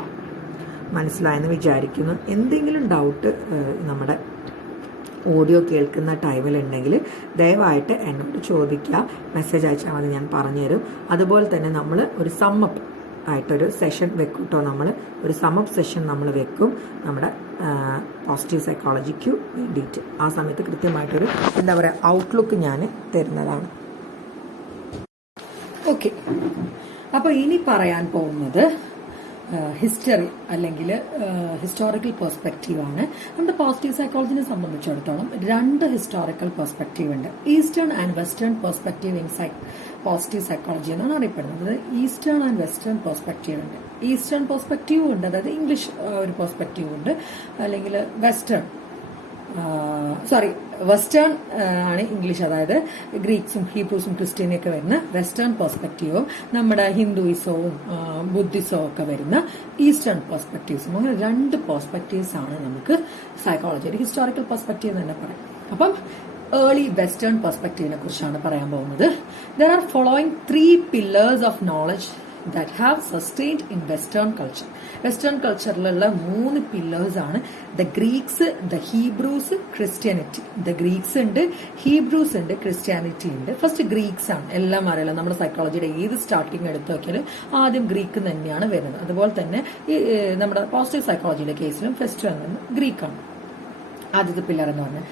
മനസ്സിലായെന്ന് വിചാരിക്കുന്നു. എന്തെങ്കിലും ഡൗട്ട് നമ്മുടെ ഓഡിയോ കേൾക്കുന്ന ടൈമിലുണ്ടെങ്കിൽ ദയവായിട്ട് എന്നോട് ചോദിക്കുക, മെസ്സേജ് അയച്ചാൽ മതി, ഞാൻ പറഞ്ഞുതരും. അതുപോലെ തന്നെ നമ്മൾ ഒരു സമ്മപ്പ് ആയിട്ടൊരു സെഷൻ വെക്കും കേട്ടോ. നമ്മൾ ഒരു സമ്മപ്പ് സെഷൻ നമ്മൾ വെക്കും നമ്മുടെ പോസിറ്റീവ് സൈക്കോളജിക്ക് വേണ്ടിയിട്ട്. ആ സമയത്ത് കൃത്യമായിട്ടൊരു എന്താ പറയുക ഔട്ട്ലുക്ക് ഞാൻ തരുന്നതാണ്. ഓക്കെ, അപ്പോൾ ഇനി പറയാൻ പോകുന്നത് ഹിസ്റ്ററി അല്ലെങ്കിൽ ഹിസ്റ്റോറിക്കൽ പെർസ്പെക്റ്റീവ് ആണ്. നമ്മുടെ പോസിറ്റീവ് സൈക്കോളജിനെ സംബന്ധിച്ചിടത്തോളം 2 ഹിസ്റ്റോറിക്കൽ പെർസ്പെക്റ്റീവ് ഉണ്ട്. Eastern and western perspective in positive psychology എന്നാണ് അറിയപ്പെടുന്നത്. ഈസ്റ്റേൺ ആൻഡ് വെസ്റ്റേൺ പെർസ്പെക്റ്റീവ് ഉണ്ട്. ഈസ്റ്റേൺ പെർസ്പെക്റ്റീവ് ഉണ്ട്, അതായത് ഇംഗ്ലീഷ് ഒരു പെർസ്പെക്റ്റീവ് ഉണ്ട്, അല്ലെങ്കിൽ വെസ്റ്റേൺ ആണ് ഇംഗ്ലീഷ്, അതായത് ഗ്രീക്സും ഹീബ്രൂസും ക്രിസ്ത്യനൊക്കെ വരുന്ന വെസ്റ്റേൺ പെർസ്പെക്റ്റീവും നമ്മുടെ ഹിന്ദുയിസവും ബുദ്ധിസവും ഒക്കെ വരുന്ന ഈസ്റ്റേൺ പെർസ്പെക്റ്റീവ്സും. അങ്ങനെ 2 പെർസ്പെക്റ്റീവ്സ് ആണ് നമുക്ക് സൈക്കോളജി, ഒരു ഹിസ്റ്റോറിക്കൽ പെർസ്പെക്റ്റീവ് എന്ന് തന്നെ പറയാം. അപ്പം ഏർലി വെസ്റ്റേൺ പെർസ്പെക്റ്റീവിനെ കുറിച്ചാണ് പറയാൻ പോകുന്നത്. There are following 3 pillars of knowledge that have sustained in Western culture. Western കൾച്ചറിലുള്ള 3 പില്ലേഴ്സ് ആണ്. The Greeks, the Hebrews, Christianity. The Greeks ഉണ്ട്, ഹീബ്രൂസ് ഉണ്ട്, ക്രിസ്ത്യാനിറ്റി ഉണ്ട്. ഫസ്റ്റ് ഗ്രീക്സ് ആണ്. എല്ലാം അറിയാലോ, നമ്മുടെ സൈക്കോളജിയുടെ ഏത് സ്റ്റാർട്ടിങ് എടുത്തു നോക്കിയാലും ആദ്യം ഗ്രീക്ക് തന്നെയാണ് വരുന്നത്. അതുപോലെ തന്നെ ഈ നമ്മുടെ പോസിറ്റീവ് സൈക്കോളജിയുടെ കേസിലും ഫസ്റ്റ് വന്നത് ഗ്രീക്കാണ്. ആദ്യത്തെ പില്ലർ എന്ന് പറഞ്ഞാൽ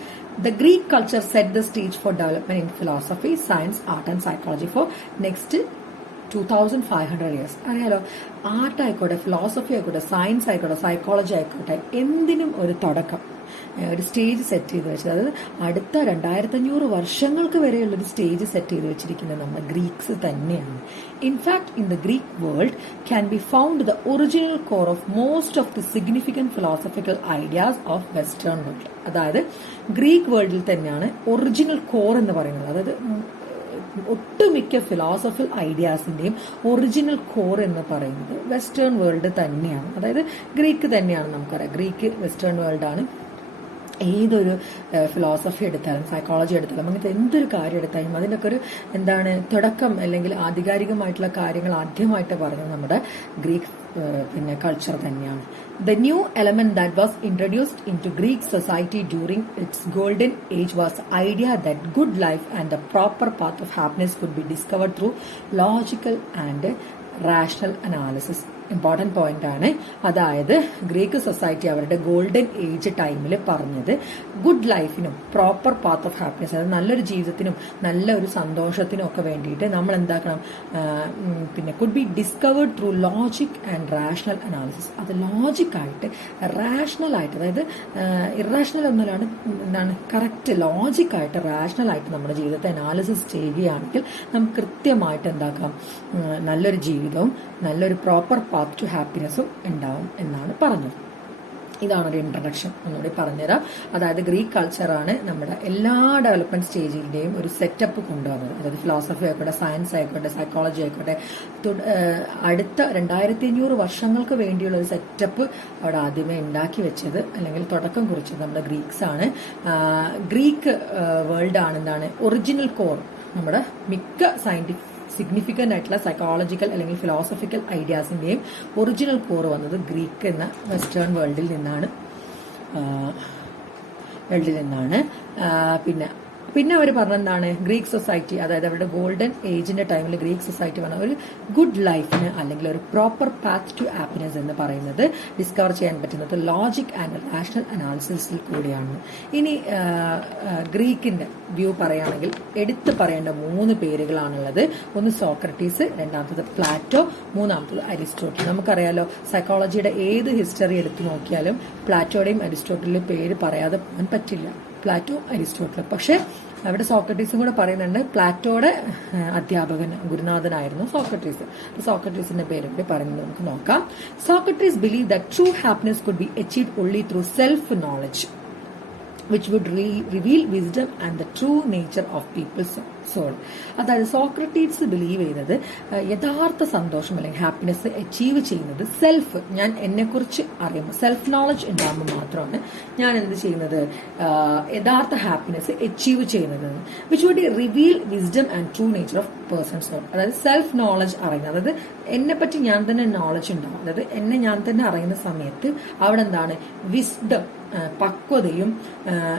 the Greek culture set the stage for development in philosophy, science, art and psychology for next 2500 years. അറിയാലോ, ആർട്ട് ആയിക്കോട്ടെ, ഫിലോസഫി ആയിക്കോട്ടെ, സയൻസ് ആയിക്കോട്ടെ, സൈക്കോളജി ആയിക്കോട്ടെ, എന്തിനും ഒരു തുടക്കം, ഒരു സ്റ്റേജ് സെറ്റ് ചെയ്ത് വെച്ചത്. അതായത് അടുത്ത 2500 വർഷങ്ങൾക്ക് വരെയുള്ളൊരു സ്റ്റേജ് സെറ്റ് ചെയ്ത് വെച്ചിരിക്കുന്നത് നമ്മുടെ ഗ്രീക്സ് തന്നെയാണ്. In fact in the Greek world can be found the original core of most of the significant philosophical ideas of western world. അതായത് ഗ്രീക്ക് വേൾഡിൽ തന്നെയാണ് ഒറിജിനൽ കോർ എന്ന് പറയുന്നത്. അതായത് ഒട്ടുമിക്ക ഫിലോസഫിക്കൽ ഐഡിയാസിന്റെയും ഒറിജിനൽ കോർ എന്ന് പറയുന്നത് വെസ്റ്റേൺ വേൾഡ് തന്നെയാണ്. അതായത് ഗ്രീക്ക് തന്നെയാണ്. നമുക്കറിയാം ഗ്രീക്ക് വെസ്റ്റേൺ വേൾഡാണ്. ഏതൊരു ഫിലോസഫി എടുത്താലും സൈക്കോളജി എടുത്താലും അങ്ങനത്തെ എന്തൊരു കാര്യം എടുത്താലും അതിനൊക്കെ ഒരു തുടക്കം അല്ലെങ്കിൽ ആധികാരികമായിട്ടുള്ള കാര്യങ്ങൾ ആദ്യമായിട്ട് പറഞ്ഞത് നമ്മുടെ ഗ്രീക്ക് കൾച്ചർ തന്നെയാണ്. The new element that was introduced into Greek society during its golden age was the idea that good life and the proper path of happiness could be discovered through logical and rational analysis. Important point ആണ്. അതായത് Greek society അവരുടെ golden age ടൈമിൽ പറഞ്ഞത് good ലൈഫിനും proper path of happiness, അതായത് നല്ലൊരു ജീവിതത്തിനും നല്ലൊരു സന്തോഷത്തിനും ഒക്കെ വേണ്ടിയിട്ട് നമ്മൾ എന്താക്കണം, could be discovered through logic and rational analysis. അത് ലോജിക്കായിട്ട് റാഷണൽ ആയിട്ട്, അതായത് ഇറാഷണൽ എന്നല്ലാണ് കറക്റ്റ് ലോജിക്കായിട്ട് റാഷണൽ ആയിട്ട് നമ്മുടെ ജീവിതത്തെ അനാലിസിസ് ചെയ്യുകയാണെങ്കിൽ നമുക്ക് കൃത്യമായിട്ട് എന്താക്കാം, നല്ലൊരു ജീവിതവും നല്ലൊരു പ്രോപ്പർ പാത്ത് ടു ഹാപ്പിനെസ്സും ഉണ്ടാവും എന്നാണ് പറഞ്ഞത്. ഇതാണൊരു ഇൻട്രഡക്ഷൻ, ഒന്നുകൂടി പറഞ്ഞുതരാം. അതായത് ഗ്രീക്ക് കൾച്ചറാണ് നമ്മുടെ എല്ലാ ഡെവലപ്മെന്റ് സ്റ്റേജിന്റെയും ഒരു സെറ്റപ്പ് കൊണ്ടുവന്നത്. അതായത് ഫിലോസഫി ആയിക്കോട്ടെ, സയൻസ് ആയിക്കോട്ടെ, സൈക്കോളജി ആയിക്കോട്ടെ, അടുത്ത 2500 വർഷങ്ങൾക്ക് വേണ്ടിയുള്ള ഒരു സെറ്റപ്പ് അവിടെ ആദ്യമേ ഉണ്ടാക്കി വെച്ചത് അല്ലെങ്കിൽ തുടക്കം കുറിച്ചത് നമ്മുടെ ഗ്രീക്സ് ആണ്. ഗ്രീക്ക് വേൾഡ് ആണ് ഒറിജിനൽ കോർ. നമ്മുടെ മിക്ക സിഗ്നിഫിക്കന്റ് ആയിട്ടുള്ള സൈക്കോളജിക്കൽ അല്ലെങ്കിൽ ഫിലോസഫിക്കൽ ഐഡിയാസിന്റെയും ഒറിജിനൽ കോർ വന്നത് ഗ്രീക്ക് എന്ന വെസ്റ്റേൺ വേൾഡിൽ നിന്നാണ്. പിന്നെ അവർ പറഞ്ഞെന്താണ്, ഗ്രീക്ക് സൊസൈറ്റി, അതായത് അവരുടെ ഗോൾഡൻ ഏജിന്റെ ടൈമിൽ ഗ്രീക്ക് സൊസൈറ്റി പറഞ്ഞ ഒരു ഗുഡ് ലൈഫിന് അല്ലെങ്കിൽ ഒരു പ്രോപ്പർ പാത്ത് ടു ഹാപ്പിനെസ് എന്ന് പറയുന്നത് ഡിസ്കവർ ചെയ്യാൻ പറ്റുന്നത് ലോജിക് ആൻഡ് റാഷണൽ അനാലിസിസിൽ കൂടിയാണ്. ഇനി ഗ്രീക്കിന്റെ വ്യൂ പറയുകയാണെങ്കിൽ എടുത്തു പറയേണ്ട 3 പേരുകളാണുള്ളത്. ഒന്ന് സോക്രട്ടീസ്, രണ്ടാമത്തത് പ്ലാറ്റോ, മൂന്നാമത്തത് അരിസ്റ്റോട്ടിൽ. നമുക്കറിയാലോ സൈക്കോളജിയുടെ ഏത് ഹിസ്റ്ററി എടുത്തു നോക്കിയാലും പ്ലാറ്റോയുടെയും അരിസ്റ്റോട്ടിലിന്റെ പേര് പറയാതെ പോകാൻ പറ്റില്ല. Plato, Aristotle. പക്ഷെ അവിടെ സോക്രട്ടീസും കൂടെ പറയുന്നുണ്ട്. പ്ലാറ്റോയുടെ അധ്യാപകൻ, ഗുരുനാഥനായിരുന്നു സോക്രട്ടീസ്. സോക്രട്ടീസിന്റെ പേര് കൂടി പറയുന്നത് നമുക്ക് നോക്കാം. Socrates believe that true happiness could be achieved only through self knowledge which would reveal wisdom and the true nature of people's soul. അതായത് സോക്രട്ടീസ് ബിലീവ് ചെയ്തത് യഥാർത്ഥ സന്തോഷം അല്ലെങ്കിൽ ഹാപ്പിനെസ് അച്ചീവ് ചെയ്യുന്നത് സെൽഫ്, ഞാൻ എന്നെക്കുറിച്ച് അറിയുമ്പോൾ സെൽഫ് നോളജ് ഉണ്ടാകുമ്പോൾ മാത്രമാണ് ഞാൻ എന്ത് ചെയ്യുന്നത്, യഥാർത്ഥ ഹാപ്പിനെസ് അച്ചീവ് ചെയ്യുന്നത്. Which would reveal wisdom and true nature of person's soul. അതായത് സെൽഫ് നോളജ് അറിയുന്നത്, അതായത് എന്നെ പറ്റി ഞാൻ തന്നെ നോളജ് ഉണ്ടാവും. അതായത് എന്നെ ഞാൻ തന്നെ അറിയുന്ന സമയത്ത് അവിടെ എന്താണ് വിസ്ഡം, പക്വതയും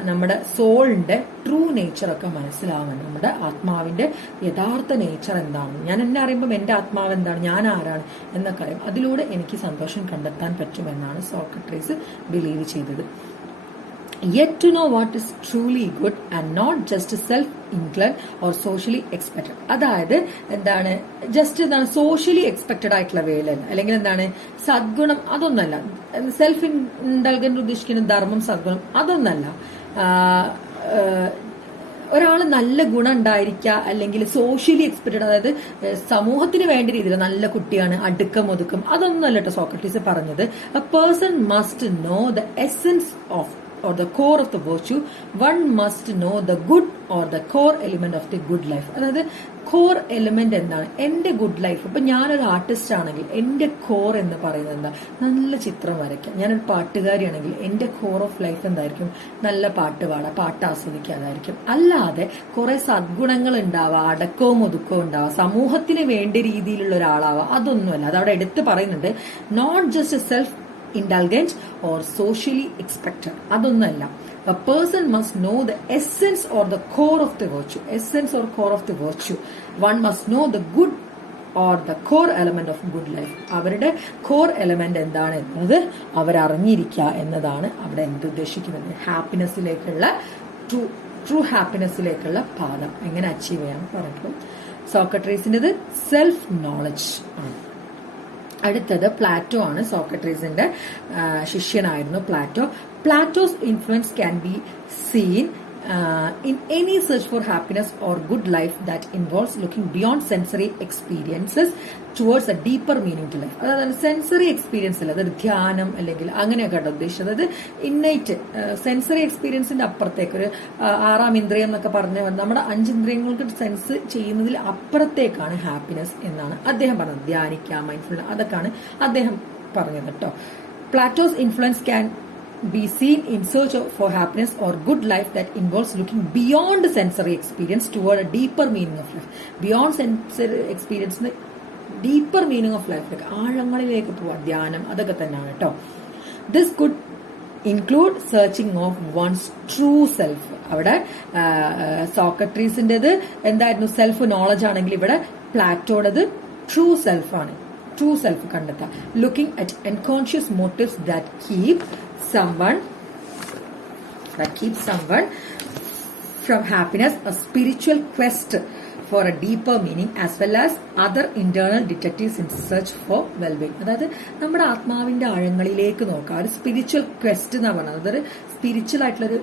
നമ്മുടെ സോളിന്റെ ട്രൂ നേച്ചറൊക്കെ മനസ്സിലാവുന്നുണ്ട്. നമ്മുടെ ആത്മാവിന്റെ യഥാർത്ഥ നേച്ചർ എന്താണ്, ഞാൻ എന്നെ അറിയുമ്പോൾ എന്റെ ആത്മാവ് എന്താണ്, ഞാൻ ആരാണ് എന്നൊക്കെ അറിയും. അതിലൂടെ എനിക്ക് സന്തോഷം കണ്ടെത്താൻ പറ്റുമെന്നാണ് സോക്രട്ടീസ് ബിലീവ് ചെയ്തത്. Yet to know what is truly good and not just self-inclined or socially expected. അതായത് സോഷ്യലി എക്സ്പെക്റ്റഡ് ആയിട്ടുള്ള വേലല്ല, അല്ലെങ്കിൽ സദ്ഗുണം, അതൊന്നല്ല. സെൽഫ് ഇൻഡൽജന്റ് ഉദ്ദേശിക്കുന്ന ധർമ്മം, സദ്ഗുണം, അതൊന്നല്ല. ഒരാൾ നല്ല ഗുണം ഉണ്ടായിരിക്കുക, അല്ലെങ്കിൽ സോഷ്യലി എക്സ്പെക്റ്റഡ്, അതായത് സമൂഹത്തിന് വേണ്ട രീതിയിൽ നല്ല കുട്ടിയാണ്, അടുക്കം ഒതുക്കം, അതൊന്നുമല്ല കേട്ടോ സോക്രട്ടീസ് പറഞ്ഞത്. A person must know the essence of or the core of the virtue. One must know the good or the core element of the good life. അതായത് കോർ എലിമെന്റ് എന്താണ്, എന്റെ ഗുഡ് ലൈഫ്. ഇപ്പൊ ഞാനൊരു artist ആണെങ്കിൽ എന്റെ core എന്ന് പറയുന്നത് എന്താ, നല്ല ചിത്രം വരയ്ക്കാം. ഞാനൊരു പാട്ടുകാരിയാണെങ്കിൽ എന്റെ കോർ ഓഫ് ലൈഫ് എന്തായിരിക്കും, നല്ല പാട്ട് പാടാം, പാട്ട് ആസ്വദിക്കാതായിരിക്കും. അല്ലാതെ കുറെ സദ്ഗുണങ്ങൾ ഉണ്ടാവുക, അടക്കവും ഒതുക്കവും ഉണ്ടാവുക, സമൂഹത്തിന് വേണ്ട രീതിയിലുള്ള ഒരാളാവുക, അതൊന്നുമല്ല. അതവിടെ എടുത്ത് പറയുന്നുണ്ട്. Not just self indulgent or socially expected. അതൊന്നല്ല. A person must know the essence or the core of the virtue. Essence or core of the virtue. One must know the good or the core element of good life. അവരുടെ core element എന്താണ് എന്നത് അവരറിഞ്ഞിരിക്കുക എന്നതാണ് അവിടെ എന്തുദ്ദേശിക്കുന്നത്. ഹാപ്പിനെസ്സിലേക്കുള്ള true ഹാപ്പിനെസ്സിലേക്കുള്ള പാത എങ്ങനെ achieve ചെയ്യാൻ പറഞ്ഞിട്ടും സോക്രട്ടീസിൻ്റെത് self knowledge ആണ്. അടുത്തത് പ്ലാറ്റോ ആണ്. സോക്രട്ടീസിന്റെ ശിഷ്യനായിരുന്നു Plato. Plato's influence can be seen in any search for happiness or good life that involves looking beyond sensory experiences towards a deeper meaning to life. അതായത് സെൻസറി എക്സ്പീരിയൻസ് അല്ല, അതൊരു ധ്യാനം അല്ലെങ്കിൽ അങ്ങനെയൊക്കെ ഉദ്ദേശിച്ചത്. അതായത് ഇന്നൈറ്റ് സെൻസറി എക്സ്പീരിയൻസിന്റെ അപ്പുറത്തേക്ക് ഒരു 6ാം ഇന്ദ്രിയം എന്നൊക്കെ പറഞ്ഞ നമ്മുടെ 5 ഇന്ദ്രിയങ്ങൾക്ക് സെൻസ് ചെയ്യുന്നതിൽ അപ്പുറത്തേക്കാണ് ഹാപ്പിനെസ് എന്നാണ് അദ്ദേഹം പറഞ്ഞത്. ധ്യാനിക്കാം, മൈൻഡ്ഫുൾനെസ്, അതൊക്കെയാണ് അദ്ദേഹം പറഞ്ഞത് കേട്ടോ. Plato's influence can be seen in search for happiness or good life that involves looking beyond sensory experience toward a deeper meaning of life. Beyond sensory experience, deeper meaning of life, like ആഴങ്ങളിലേക്ക് പോവാ, ധ്യാനം, അതൊക്കെ തന്നെയാണ് കേട്ടോ. This could include searching of one's true self. അവിടെ സോക്രട്ടീസിന്റേത് എന്തായിരുന്നു? Self knowledge ആണെങ്കിൽ ഇവിടെ പ്ലാറ്റോടേത് ട്രൂ സെൽഫ് ആണ്. ട്രൂ സെൽഫ് കണ്ടെത്താം. Looking at unconscious motifs that keep someone from happiness, a spiritual quest for a deeper meaning as well as other internal detectives in search for well-being. അതായത് നമ്മുടെ ആത്മാവിന്റെ ആഴങ്ങളിലേക്ക് നോക്കുക, ഒരു സ്പിരിച്വൽ ക്വസ്റ്റ് എന്നാ പറയുന്നത്. അതൊരു സ്പിരിച്വൽ ആയിട്ടുള്ളൊരു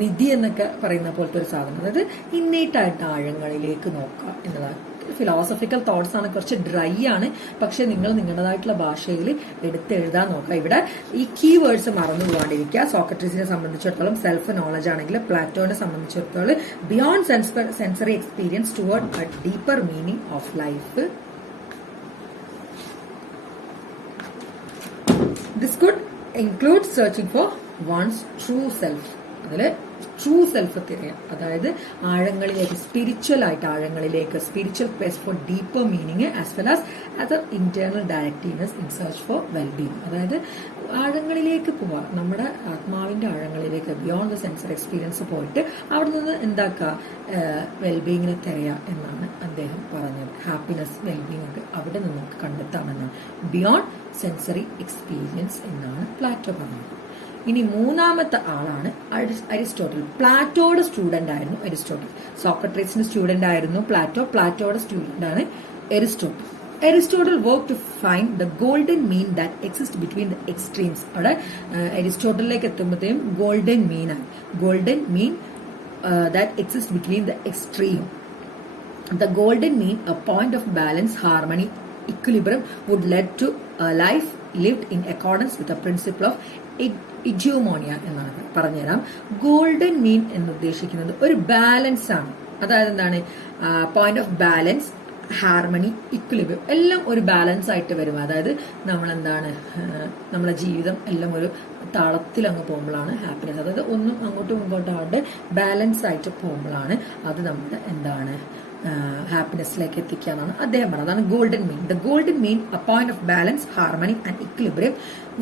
നിധി എന്നൊക്കെ പറയുന്ന പോലത്തെ ഒരു സാധനം. അതായത് ഇന്നേറ്റ് ആയിട്ട് ആഴങ്ങളിലേക്ക് നോക്കുക എന്നതാണ്. ഫിലോസഫിക്കൽ തോട്ട്സ് ആണ്, കുറച്ച് ഡ്രൈ ആണ്, പക്ഷെ നിങ്ങൾ നിങ്ങളുടേതായിട്ടുള്ള ഭാഷയിൽ എടുത്തെഴുതാൻ നോക്കുക. ഇവിടെ ഈ കീ വേർഡ്സ് മറന്നു പോകാണ്ടിരിക്കുക. സോക്രട്ടീസിനെ സംബന്ധിച്ചിടത്തോളം സെൽഫ് നോളജ് ആണെങ്കിൽ പ്ലാറ്റോനെ സംബന്ധിച്ചിടത്തോളം beyond sensory experience toward a deeper meaning of life. This could include searching for one's true self. അതില് ട്രൂ സെൽഫ് തിരയാം, അതായത് ആഴങ്ങളിലേക്ക്, സ്പിരിച്വൽ ആയിട്ട് ആഴങ്ങളിലേക്ക്, spiritual quest for deeper meaning as well as other internal directiveness in search for wellbeing. അതായത് ആഴങ്ങളിലേക്ക് പോവാ, നമ്മുടെ ആത്മാവിന്റെ ആഴങ്ങളിലേക്ക്, ബിയോണ്ട് ദ സെൻസർ എക്സ്പീരിയൻസ് പോയിട്ട് അവിടെ നിന്ന് എന്താക്കുക, വെൽബീയിങ്ങിനെ തിരയാ എന്നാണ് അദ്ദേഹം പറഞ്ഞത്. ഹാപ്പിനെസ്, വെൽബീയിങ് ഒക്കെ അവിടെ നിന്ന് നമുക്ക് കണ്ടെത്താമെന്നാണ്. ബിയോണ്ട് സെൻസറി എക്സ്പീരിയൻസ് എന്നാണ് പ്ലാറ്റോ പറഞ്ഞത്. ഇനി മൂന്നാമത്തെ ആളാണ് അരിസ്റ്റോട്ടിൽ. പ്ലാറ്റോയുടെ സ്റ്റുഡന്റ് ആയിരുന്നു അരിസ്റ്റോട്ടിൽ. സോക്രട്ടീസിന്റെ സ്റ്റുഡന്റ് ആയിരുന്നു പ്ലാറ്റോ. പ്ലാറ്റോയുടെ സ്റ്റുഡന്റ് ആണ് Aristotle. Aristotle worked to find the golden mean that exists between the extremes. അവിടെ അരിസ്റ്റോട്ടലിലേക്ക് എത്തുമ്പോഴത്തേക്കും ഗോൾഡൻ മീൻ ആണ്. Golden mean that exists between the extreme. The golden mean, a point of balance, harmony, equilibrium, would lead to a life lived in accordance with the principle of ഇജിയോമോണിയ എന്നാണ് പറഞ്ഞുതരാം. Golden mean എന്ന് ഉദ്ദേശിക്കുന്നത് ഒരു balance ആണ്. അതായത് എന്താണ്? Point of balance, harmony, equilibrium എല്ലാം ഒരു ബാലൻസ് ആയിട്ട് വരും. അതായത് നമ്മളെന്താണ്, നമ്മുടെ ജീവിതം എല്ലാം ഒരു താളത്തിൽ അങ്ങ് പോകുമ്പോഴാണ് ഹാപ്പിനെസ്. അതായത് ഒന്നും അങ്ങോട്ടും ഇങ്ങോട്ടും ആയിട്ട് ബാലൻസ് ആയിട്ട് പോകുമ്പോഴാണ് അത് നമ്മുടെ എന്താണ് ഹാപ്പിനെസ്സിലേക്ക് എത്തിക്കാന്നാണ് അദ്ദേഹം പറഞ്ഞത്. അതാണ് golden mean. The golden mean, a point of balance, harmony and equilibrium,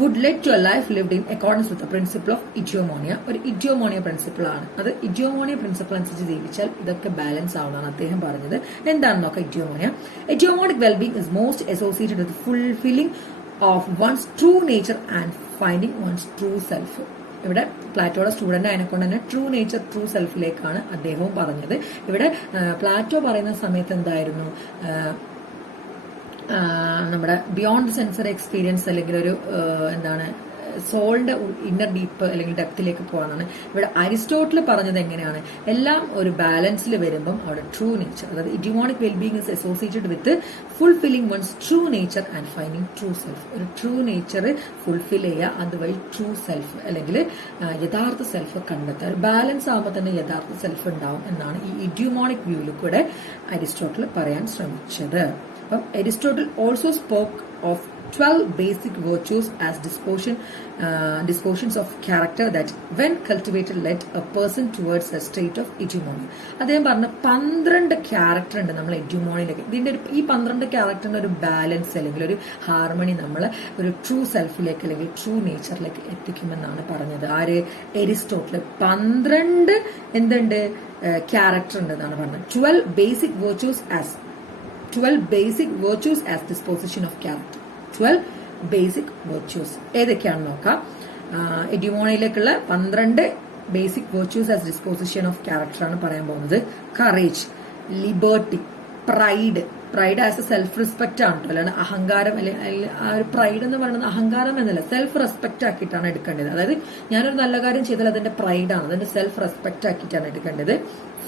would lead to a life lived in accordance with the principle of eudaimonia. ഒരു ഇജിയോമോണിയ പ്രിൻസിപ്പിൾ ആണ് അത്. ഇജിയോമോണിയ പ്രിൻസിപ്പിൾ അനുസരിച്ച് ജീവിച്ചാൽ ഇതൊക്കെ ബാലൻസ് ആവുന്നതാണ് അദ്ദേഹം പറഞ്ഞത്. എന്താണെന്ന് നോക്കാം eudaimonia. Eudaimonic wellbeing is most associated with fulfilling of one's true nature and finding one's true self. ഇവിടെ പ്ലാറ്റോയുടെ സ്റ്റുഡന്റ് ആയതിനെക്കൊണ്ട് തന്നെ ട്രൂ നേച്ചർ, ട്രൂ സെൽഫിലേക്കാണ് അദ്ദേഹവും പറഞ്ഞത്. ഇവിടെ പ്ലാറ്റോ പറയുന്ന സമയത്ത് എന്തായിരുന്നു, നമ്മുടെ ബിയോണ്ട് സെൻസറി എക്സ്പീരിയൻസ് അല്ലെങ്കിൽ ഒരു എന്താണ് സോളിന്റെ ഇന്നർ ഡീപ്പ് അല്ലെങ്കിൽ ഡെപ്തിലേക്ക് പോകാനാണ്. ഇവിടെ അരിസ്റ്റോട്ടിൽ പറഞ്ഞത് എങ്ങനെയാണ്, എല്ലാം ഒരു ബാലൻസിൽ വരുമ്പം അവിടെ ട്രൂ നേച്ചർ, അതായത് eudaimonic wellbeing is associated with fulfilling one's true nature and finding true self. ഒരു ട്രൂ നേച്ചർ ഫുൾഫിൽ ചെയ്യുക, അതുവഴി ട്രൂ സെൽഫ് അല്ലെങ്കിൽ യഥാർത്ഥ സെൽഫ് കണ്ടെത്തുക. ഒരു ബാലൻസ് ആകുമ്പോൾ തന്നെ യഥാർത്ഥ സെൽഫ് ഉണ്ടാവും എന്നാണ് ഈ ഇഡിയോമോണിക് വ്യൂവിൽ കൂടെ അരിസ്റ്റോട്ടിൽ പറയാൻ ശ്രമിച്ചത്. അപ്പം Aristotle also spoke of 12 basic virtues as dispositions of character that when cultivated led a person towards a state of hegemony. അദ്ദേഹം പറഞ്ഞ 12 ക്യാരക്ടർ ഉണ്ട് നമ്മൾ ഹെജിമോണിയിലേക്ക്. ഇതിന്റെ ഈ 12 ക്യാരക്ടറിന്റെ ഒരു ബാലൻസ് അല്ലെങ്കിൽ ഒരു ഹാർമണി നമ്മളെ ഒരു ട്രൂ സെൽഫിലേക്ക് അല്ലെങ്കിൽ ട്രൂ നേച്ചറിലേക്ക് എത്തിക്കുമെന്നാണ് പറഞ്ഞത്. ആര്? അരിസ്റ്റോട്ടിൽ 12 എന്തുണ്ട് ക്യാരക്ടർ ഉണ്ട് എന്നാണ് പറഞ്ഞത്. 12 basic virtues as disposition of character. 12 basic virtues ഏതൊക്കെയാണെന്ന് നോക്കാം. എഡിമോണിയിലേക്കുള്ള 12 basic virtues as disposition of character ആണ് പറയാൻ പോകുന്നത്. Courage, liberty, pride, pride as A self respect ആണ് കേട്ടോ, അല്ലാണ്ട് അഹങ്കാരം അല്ലെങ്കിൽ ആ ഒരു പ്രൈഡ് എന്ന് പറയുന്നത് അഹങ്കാരം എന്നല്ല, സെൽഫ് റെസ്പെക്ട് ആക്കിയിട്ടാണ് എടുക്കേണ്ടത്. അതായത് ഞാനൊരു നല്ല കാര്യം ചെയ്താൽ അതിന്റെ പ്രൈഡാണ്, അതിന്റെ സെൽഫ് റെസ്പെക്ട് ആക്കിയിട്ടാണ് എടുക്കേണ്ടത്.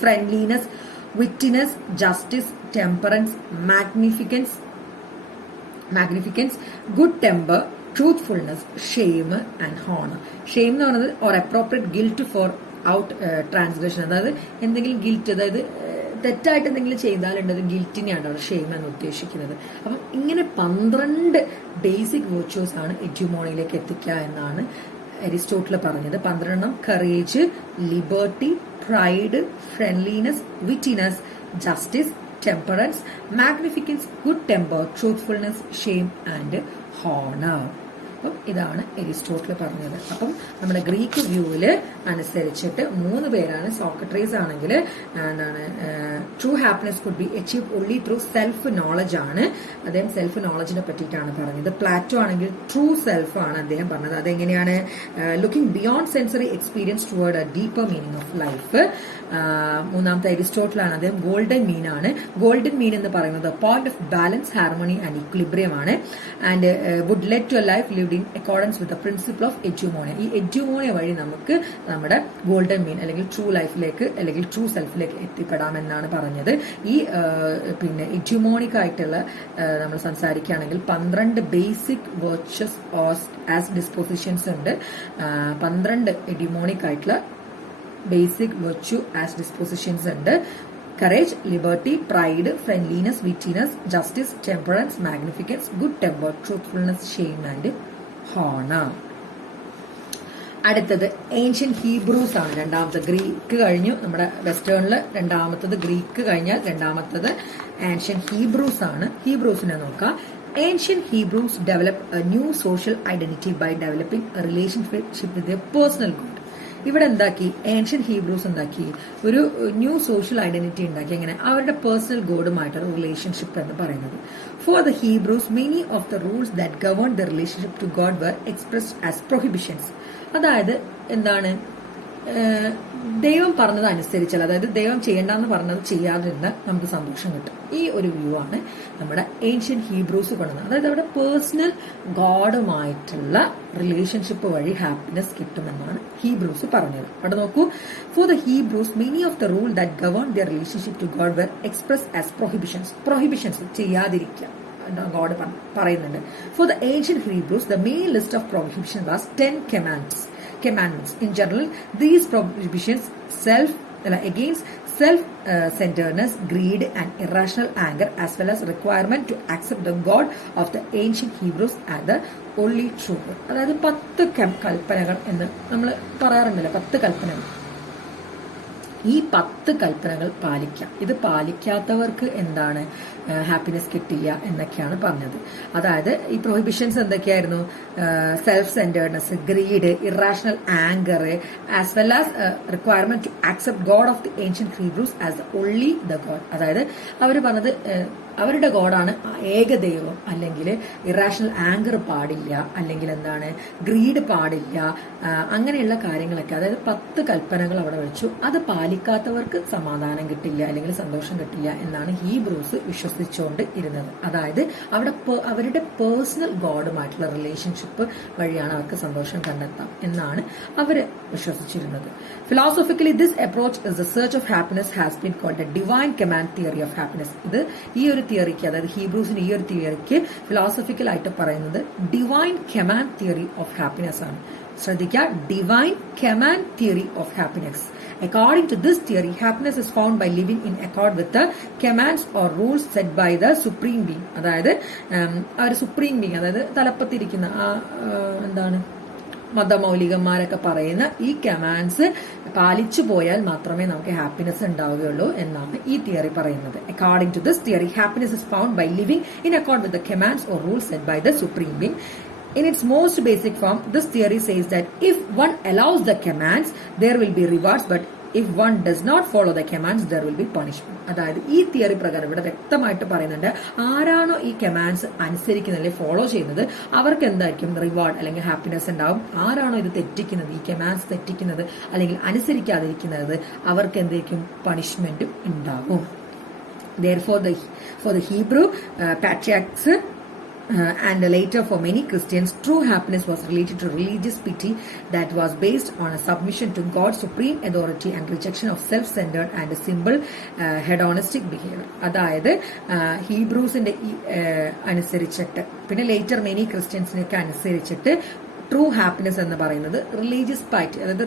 Friendliness, wittiness, justice, temperance, magnificence, good temper, truthfulness, shame and honor. Shame എന്ന് പറയുന്നത് or appropriate guilt for out transgression, അതായത് എന്തെങ്കിലും ഗിൽറ്റ്, അതായത് തെറ്റായിട്ട് എന്തെങ്കിലും ചെയ്താലുണ്ടത് ഗിൽറ്റിനെയാണ് അവിടെ ഷെയിം എന്ന് ഉദ്ദേശിക്കുന്നത്. അപ്പം ഇങ്ങനെ 12 ബേസിക് വെർച്വസ് ആണ് എഡ്യൂമോണിയിലേക്ക് എത്തിക്കുക എന്നാണ് അരിസ്റ്റോട്ടിൽ പറഞ്ഞത്. 12 courage, liberty, pride, friendliness, wittiness, justice, temperance, magnificence, good temper, truthfulness, shame and honour. അപ്പം ഇതാണ് അരിസ്റ്റോട്ടിൽ പറഞ്ഞത്. അപ്പം നമ്മുടെ ഗ്രീക്ക് വ്യൂവില് അനുസരിച്ചിട്ട് 3 പേരാണ്. സോക്രട്ടീസ് ആണെങ്കിൽ എന്താണ് true happiness could be achieve only through self knowledge ആണ്, അദ്ദേഹം സെൽഫ് നോളജിനെ പറ്റിയിട്ടാണ് പറഞ്ഞത്. പ്ലാറ്റോ ആണെങ്കിൽ ട്രൂ സെൽഫ് ആണ് അദ്ദേഹം പറഞ്ഞത്. അതെങ്ങനെയാണ്? Looking beyond sensory experience toward a deeper meaning of life. മൂന്നാമത്തെ അരിസ്റ്റോട്ടിലാണ്, അദ്ദേഹം ഗോൾഡൻ മീൻ ആണ്. ഗോൾഡൻ മീൻ എന്ന് പറയുന്നത് point of balance, harmony and equilibrium ആണ്. And would let to a life lived in accordance with the principle of eudaimonia. ഈ eudaimonia വഴി നമുക്ക് നമ്മുടെ ഗോൾഡൻ മീൻ അല്ലെങ്കിൽ ട്രൂ ലൈഫിലേക്ക് അല്ലെങ്കിൽ ട്രൂ സെൽഫിലേക്ക് എത്തിപ്പെടാമെന്നാണ് പറഞ്ഞത്. ഈ പിന്നെ എഡ്യൂമോണിക് ആയിട്ടുള്ള നമ്മൾ സംസാരിക്കുകയാണെങ്കിൽ 12 ബേസിക് വെർച്വസ് ആസ് ഡിസ്പോസിഷൻസ് ഉണ്ട്. 12 എഡ്യൂമോണിക് ആയിട്ടുള്ള ബേസിക് വെർച്വ ആസ് ഡിസ്പോസിഷൻസ് ഉണ്ട്. Courage, liberty, pride, friendliness, wittiness, justice, temperance, magnificence, good temper, truthfulness, shame and honour. അടുത്തത് ഏൻഷ്യൻ ഹീബ്രൂസ് ആണ്. രണ്ടാമത്തെ ഗ്രീക്ക് കഴിഞ്ഞു, നമ്മുടെ വെസ്റ്റേണില് രണ്ടാമത്തത് ഗ്രീക്ക് കഴിഞ്ഞാൽ രണ്ടാമത്തത് ഏൻഷ്യൻ ഹീബ്രൂസ് ആണ്. ഹീബ്രൂസിനെ നോക്കാം. Ancient Hebrews developed a new social identity by developing a relationship with their personal God. ഇവിടെ എന്താക്കി? ഏൻഷ്യൻ ഹീബ്രൂസ് എന്താക്കി? ഒരു ന്യൂ സോഷ്യൽ ഐഡന്റിറ്റി ഉണ്ടാക്കി. എങ്ങനെ? അവരുടെ പേഴ്സണൽ ഗോഡുമായിട്ടുള്ള റിലേഷൻഷിപ്പ് എന്ന് പറയുന്നത്. For the Hebrews many of the rules that govern the relationship to God were expressed as prohibitions. അതായത് എന്താണ്? ദൈവം പറഞ്ഞത് അനുസരിച്ചാൽ, അതായത് ദൈവം ചെയ്യേണ്ടെന്ന് പറഞ്ഞത് ചെയ്യാതിരുന്ന നമുക്ക് സന്തോഷം കിട്ടും. ഈ ഒരു വ്യൂ ആണ് നമ്മുടെ ഏൻഷ്യൻ ഹീബ്രൂസ് കൊണ്ടുവന്നത്. അതായത് അവിടെ പേഴ്സണൽ ഗോഡുമായിട്ടുള്ള റിലേഷൻഷിപ്പ് വഴി ഹാപ്പിനെസ് കിട്ടുമെന്നാണ് ഹീബ്രൂസ് പറഞ്ഞത്. അവിടെ നോക്കൂ. For the Hebrews many of the rule that govern their relationship to God were express as prohibitions ചെയ്യാതിരിക്കുക ഗോഡ് പറയുന്നുണ്ട്. For the ancient Hebrews the main list of prohibition was 10 commandments. In general, these prohibitions against self-centeredness, greed, and irrational anger, as well as requirement to accept the God of the ancient Hebrews as the only true. അതായത് 10 കൽപ്പനകൾ എന്ന് നമ്മൾ പറയാറുണ്ടല്ലോ, 10 കൽപ്പനകൾ. ഈ 10 കൽപ്പനകൾ പാലിക്കാം. ഇത് പാലിക്കാത്തവർക്ക് എന്താണ്? ഹാപ്പിനെസ് കിട്ടില്ല എന്നൊക്കെയാണ് പറഞ്ഞത്. അതായത് ഈ പ്രൊഹിബിഷൻസ് എന്തൊക്കെയായിരുന്നു? Self centredness, greed, irrational anger, as well as requirement to accept God of the ancient Hebrews as only the God. അതായത് അവർ പറഞ്ഞത് അവരുടെ ഗോഡാണ് ഏക ദൈവം, അല്ലെങ്കിൽ ഇറാഷണൽ ആങ്കർ പാടില്ല, അല്ലെങ്കിൽ എന്താണ് ഗ്രീഡ് പാടില്ല, അങ്ങനെയുള്ള കാര്യങ്ങളൊക്കെ. അതായത് 10 കൽപ്പനകൾ അവിടെ വെച്ചു. അത് പാലിക്കാത്തവർക്ക് സമാധാനം കിട്ടില്ല അല്ലെങ്കിൽ സന്തോഷം കിട്ടില്ല എന്നാണ് ഹീബ്രൂസ് വിശ്വസിച്ചുകൊണ്ട് ഇരുന്നത്. അതായത് അവിടെ അവരുടെ പേഴ്സണൽ ഗോഡുമായിട്ടുള്ള റിലേഷൻഷിപ്പ് വഴിയാണ് അവർക്ക് സന്തോഷം കണ്ടെത്താം എന്നാണ് അവർ വിശ്വസിച്ചിരുന്നത്. Philosophically this approach is the search of happiness has been called a divine command theory of happiness. ഇത് ഈ ഒരു തിയറിക്ക്, അതായത് ഹീബ്രൂസിന് ഈ ഒരു തിയറിക്ക് ഫിലോസഫിക്കൽ ആയിട്ട് പറയുന്നത് divine command theory of happiness ആണ്. ശ്രദ്ധിക്കുക, divine command theory of happiness. According to this theory, happiness is found by living in accord with the commands or rules set by the supreme being. അതായത് ആ ഒരു supreme being, അതായത് തലപ്പത്തിരിക്കുന്ന എന്താണ് മതമൗലികന്മാരൊക്കെ പറയുന്ന ഈ commands പാലിച്ചു പോയാൽ മാത്രമേ നമുക്ക് ഹാപ്പിനെസ് ഉണ്ടാവുകയുള്ളൂ എന്നാണ് ഈ തിയറി പറയുന്നത്. According to this theory, happiness is found by living in accord with the commands or rules set by the supreme being. In its most basic form, this theory says that if one allows the commands, there will be rewards, but if one does not follow the commands, there will be punishment. അതായത് ഈ theory പ്രകാരം ഇവിടെ വ്യക്തമായിട്ട് പറയുന്നുണ്ട്, ആരാണോ ഈ commands അനുസരിക്കുന്നത്, follow ചെയ്യുന്നത്, അവർക്ക് എന്തായിരിക്കും റിവാർഡ് അല്ലെങ്കിൽ ഹാപ്പിനെസ് ഉണ്ടാവും. ആരാണോ ഇത് തെറ്റിക്കുന്നത്, ഈ കമാൻഡ്സ് തെറ്റിക്കുന്നത് അല്ലെങ്കിൽ അനുസരിക്കാതിരിക്കുന്നത്, അവർക്ക് എന്തായിരിക്കും പണിഷ്മെന്റും ഉണ്ടാവും. Therefore, for the Hebrew patriarchs and later for many Christians, true happiness was related to religious piety that was based on a submission to God's supreme authority and rejection of self-centered and simple hedonistic behavior. അതായത് ഹീബ്രൂസിന്റെ അനുസരിച്ചിട്ട് പിന്നെ later many ക്രിസ്ത്യൻസിനൊക്കെ അനുസരിച്ചിട്ട് true happiness എന്ന് പറയുന്നത് religious പാറ്റി, അതായത്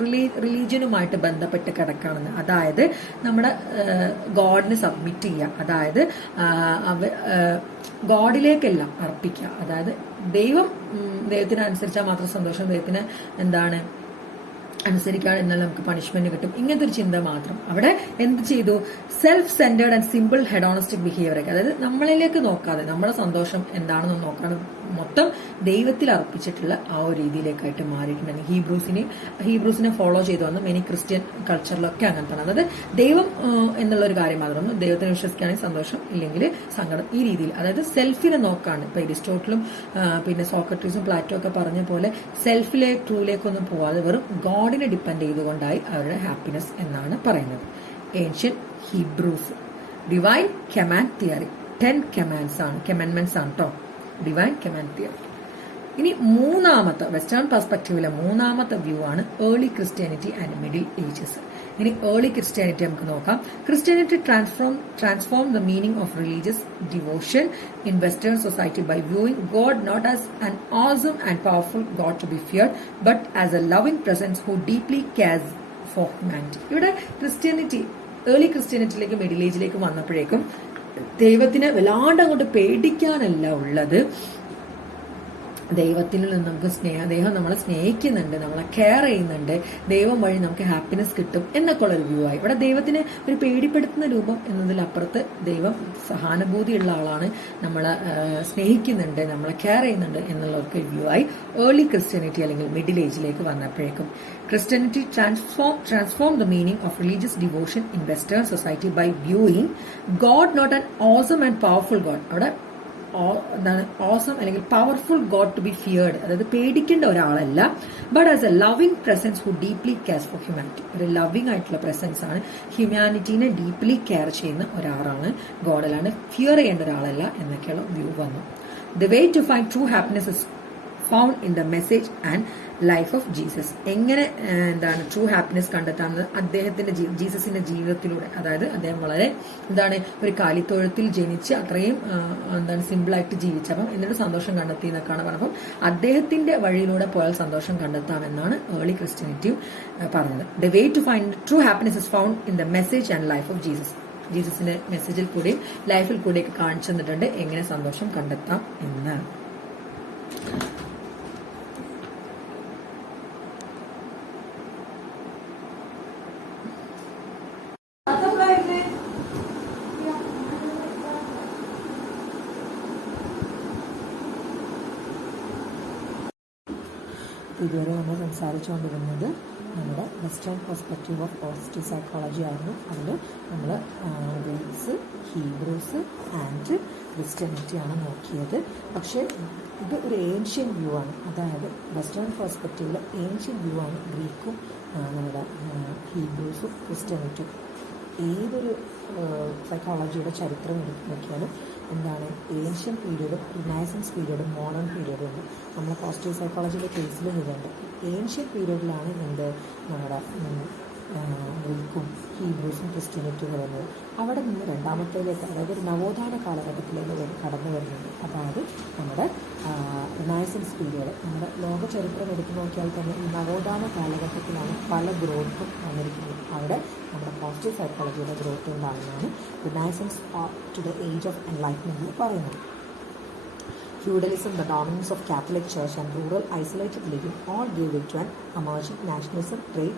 റിലീജിയനുമായിട്ട് ബന്ധപ്പെട്ട് കിടക്കുകയാണെന്ന്. അതായത് നമ്മുടെ ഗോഡിന് സബ്മിറ്റ് ചെയ്യുക, അതായത് ഗോഡിലേക്കെല്ലാം അർപ്പിക്കുക. അതായത് ദൈവത്തിന് അനുസരിച്ചാൽ മാത്രം സന്തോഷം, ദൈവത്തിന് എന്താണ് അനുസരിക്കാതെ എന്നാൽ നമുക്ക് പണിഷ്മെന്റ് കിട്ടും, ഇങ്ങനത്തെ ഒരു ചിന്ത മാത്രം. അവിടെ എന്ത് ചെയ്തു? Self centred and simple hedonistic behaviour, അതായത് നമ്മളിലേക്ക് നോക്കാതെ നമ്മുടെ സന്തോഷം എന്താണെന്ന് നോക്കാതെ മൊത്തം ദൈവത്തിൽ അർപ്പിച്ചിട്ടുള്ള ആ ഒരു രീതിയിലേക്കായിട്ട് മാറിയിട്ടുണ്ടെങ്കിൽ ഹീബ്രൂസിനെ ഫോളോ ചെയ്തു വന്ന് മെനി ക്രിസ്ത്യൻ കൾച്ചറിലൊക്കെ അങ്ങനെ തന്നെ. അതായത് ദൈവം എന്നുള്ളൊരു കാര്യം മാത്രം, ദൈവത്തിനെ വിശ്വസിക്കുകയാണെങ്കിൽ സന്തോഷം, ഇല്ലെങ്കിൽ സങ്കടം, ഈ രീതിയിൽ. അതായത് സെൽഫിനെ നോക്കാണ്. ഇപ്പൊ അരിസ്റ്റോട്ടിലും പിന്നെ സോക്രട്ടീസും പ്ലാറ്റോ ഒക്കെ പറഞ്ഞ പോലെ ട്രൂലേക്കൊന്നും പോവാതെ വെറും ഗോഡിനെ ഡിപ്പെൻഡ് ചെയ്തുകൊണ്ടായി അവരുടെ ഹാപ്പിനെസ് എന്നാണ് പറയുന്നത്. Ancient Hebrews divine command theory 10 commands ആണ്, കമാൻഡ്മെന്റ്സ് ആണ് കേട്ടോ, ഡിവൈൻ കമാൻഡ് തിയറി. ഇനി മൂന്നാമത്തെ വെസ്റ്റേൺ പെർസ്പെക്റ്റീവിലെ മൂന്നാമത്തെ വ്യൂ ആണ് early Christianity and middle ages. ഇനി ഏർലി ക്രിസ്ത്യാനിറ്റി നമുക്ക് നോക്കാം. Christianity transform the meaning of religious devotion in western society by viewing God not as an awesome and powerful God to be feared but as a loving presence who deeply cares for humanity. ഇവിടെ early ക്രിസ്ത്യാനിറ്റിയിലേക്ക് middle ഏജിലേക്ക് വന്നപ്പോഴേക്കും ദൈവത്തിനെ വല്ലാണ്ട് അങ്ങോട്ട് പേടിക്കാനല്ല ഉള്ളത്, ദൈവത്തിൽ നിന്ന് നമുക്ക് ദൈവം നമ്മളെ സ്നേഹിക്കുന്നുണ്ട്, നമ്മളെ കെയർ ചെയ്യുന്നുണ്ട്, ദൈവം വഴി നമുക്ക് ഹാപ്പിനെസ് കിട്ടും എന്നൊക്കെ ഉള്ളൊരു വ്യൂ ആയി. ഇവിടെ ദൈവത്തിനെ ഒരു പേടിപ്പെടുത്തുന്ന രൂപം എന്നതിലപ്പുറത്ത് ദൈവം സഹാനുഭൂതിയുള്ള ആളാണ്, നമ്മളെ സ്നേഹിക്കുന്നുണ്ട്, നമ്മളെ കെയർ ചെയ്യുന്നുണ്ട് എന്നുള്ളവർക്ക് വ്യൂ ആയി ഏർലി ക്രിസ്ത്യാനിറ്റി അല്ലെങ്കിൽ മിഡിൽ ഏജിലേക്ക് വന്നപ്പോഴേക്കും. Christianity transformed the meaning of religious devotion in Western society by viewing God not an awesome and powerful God. അവിടെ ഓസം അല്ലെങ്കിൽ powerful God to be feared, അതായത് പേടിക്കേണ്ട ഒരാളല്ല, but as a loving presence who deeply cares for humanity. ഒരു loving ആയിട്ടുള്ള presence ആണ്, ഹ്യൂമാനിറ്റീനെ deeply care ചെയ്യുന്ന ഒരാളാണ് ഗോഡ്, അല്ലാണ്ട് ഫിയർ ചെയ്യേണ്ട ഒരാളല്ല എന്നൊക്കെയുള്ള വ്യൂ വന്നു. The way to find true happiness is found in the message and life of Jesus. എങ്ങനെ ട്രൂ ഹാപ്പിനെസ് കണ്ടെത്താമെന്നത് ജീസസിന്റെ ജീവിതത്തിലൂടെ, അതായത് അദ്ദേഹം വളരെ ഒരു കാലിത്തൊഴുത്തിൽ ജനിച്ച് അത്രയും സിമ്പിളായിട്ട് ജീവിച്ചപ്പം എന്നിട്ട് സന്തോഷം കണ്ടെത്തി എന്നൊക്കെയാണ് പറഞ്ഞപ്പം അദ്ദേഹത്തിന്റെ വഴിയിലൂടെ പോയാൽ സന്തോഷം കണ്ടെത്താമെന്നാണ് ഏർലി ക്രിസ്ത്യാനിറ്റി പറഞ്ഞത്. The way to find true happiness is found in the message and life of Jesus. ജീസസിന്റെ മെസ്സേജിൽ കൂടെയും ലൈഫിൽ കൂടെയൊക്കെ കാണിച്ചു തന്നിട്ടുണ്ട് എങ്ങനെ സന്തോഷം കണ്ടെത്താം എന്ന്. ഇതുവരെ നമ്മൾ സംസാരിച്ചുകൊണ്ടിരുന്നത് നമ്മുടെ western perspective of positive psychology ആയിരുന്നു. അതിൽ നമ്മൾ ഗ്രീക്സ്, ഹീബ്രൂസ് ആൻഡ് ക്രിസ്ത്യാനിറ്റിയാണ് നോക്കിയത്. പക്ഷേ ഇത് ഒരു ഏൻഷ്യൻ വ്യൂ ആണ്, അതായത് വെസ്റ്റേൺ പെർസ്പെക്റ്റീവിൽ ഏൻഷ്യൻ വ്യൂ ആണ് ഗ്രീക്കും നമ്മുടെ ഹീബ്രൂസും ക്രിസ്ത്യാനിറ്റിയും. ഏതൊരു സൈക്കോളജിയുടെ ചരിത്രം എടുത്ത് നോക്കിയാലും ഏൻഷ്യൻ പീരീഡും റിനൈസൻസ് പീരീഡും മോഡേൺ പീരീഡും ഉണ്ട്. നമ്മൾ പോസിറ്റീവ് സൈക്കോളജിയുടെ കേസിൽ ഇതുണ്ട്. ഏൻഷ്യൻ പീരീഡിലാണ് നമ്മുടെ ഗ്രീക്കും ഹീബ്രൂസും ക്രിസ്ത്യാനിറ്റിയും വരുന്നത്. അവിടെ നിന്ന് രണ്ടാമത്തേലേക്ക്, അതായത് ഒരു നവോത്ഥാന കാലഘട്ടത്തിലേക്ക് കടന്നു വരുന്നുണ്ട്. അതായത് നമ്മുടെ റിനൈസൻസ് പീരീഡ്. നമ്മുടെ ലോക ചരിത്രം എടുത്തു നോക്കിയാൽ തന്നെ ഈ നവോത്ഥാന കാലഘട്ടത്തിലാണ് പല ഗ്രോത്തും വന്നിരിക്കുന്നത്. അവിടെ നമ്മുടെ പോസിറ്റീവ് സൈക്കോളജിയുടെ ഗ്രോത്ത് ഉണ്ടാകുന്നതാണ് Renaissance to the age of enlightenment പറയുന്നത്. Feudalism, the dominance of Catholic Church and rural isolated living all gave way to an emerging nationalism, trade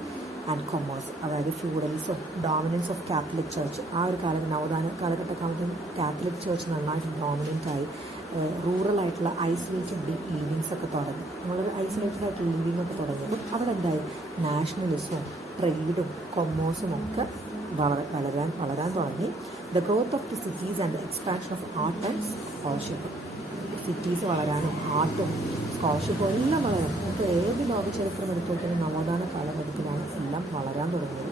and commerce. അതായത് feudalism, dominance of Catholic church, ആ ഒരു നവോത്ഥാന കാലഘട്ടക്കാലത്ത് Catholic church നന്നായിട്ട് dominant ആയി. റൂറലായിട്ടുള്ള isolated livings ഒക്കെ തുടങ്ങി. നമ്മളൊരു ഐസൊലേറ്റഡ് ആയിട്ടുള്ള ലിവിങ് ഒക്കെ തുടങ്ങിയത് അവിടെ എന്തായി? നാഷണലിസവും ട്രേഡും കൊമേഴ്സും ഒക്കെ വളരാൻ തുടങ്ങി. The growth of the cities and the expansion of art and scholarship. Cities വളരാനും ആർട്ടും സ്കോളർഷിപ്പും എല്ലാം വളരാനും. നമുക്ക് ഏത് ലോകചരിത്രം എടുത്തോട്ടും നവോത്ഥാന കാലഘട്ടത്തിലാണ് എല്ലാം വളരാൻ തുടങ്ങിയത്.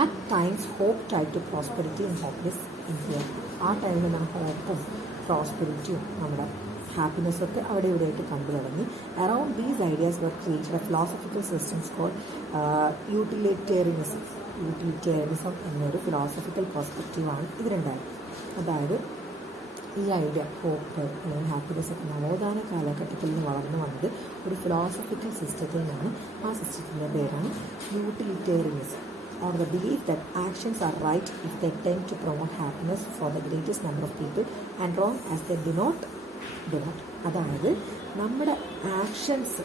At times, hope tied to prosperity and in here. ആ ടൈമിൽ നമുക്ക് ഹോപ്പും പ്രോസ്പെരിറ്റിയും നമ്മുടെ ഹാപ്പിനെസ്സൊക്കെ അവിടെ ഇവിടെയായിട്ട് കണ്ടു തുടങ്ങി. Around these ideas were created a philosophical systems call utilitarianism. Utilitarianism എന്നൊരു ഫിലോസഫിക്കൽ പെർസ്പെക്റ്റീവാണ് ഇതിലുണ്ടായത്. അതായത് ഈ ഐഡിയ ഹോപ്പ് അല്ലെങ്കിൽ ഹാപ്പിനെസ് ഒക്കെ നവോത്ഥാന കാലഘട്ടത്തിൽ നിന്ന് വളർന്നു വന്നത് ഒരു ഫിലോസഫിക്കൽ സിസ്റ്റത്തിൽ നിന്നാണ്. ആ സിസ്റ്റത്തിൻ്റെ പേരാണ് utilitarianism, or the belief that actions are right if they tend to promote happiness for the greatest number of people and wrong as they do not. അതായത് നമ്മുടെ ആക്ഷൻസ്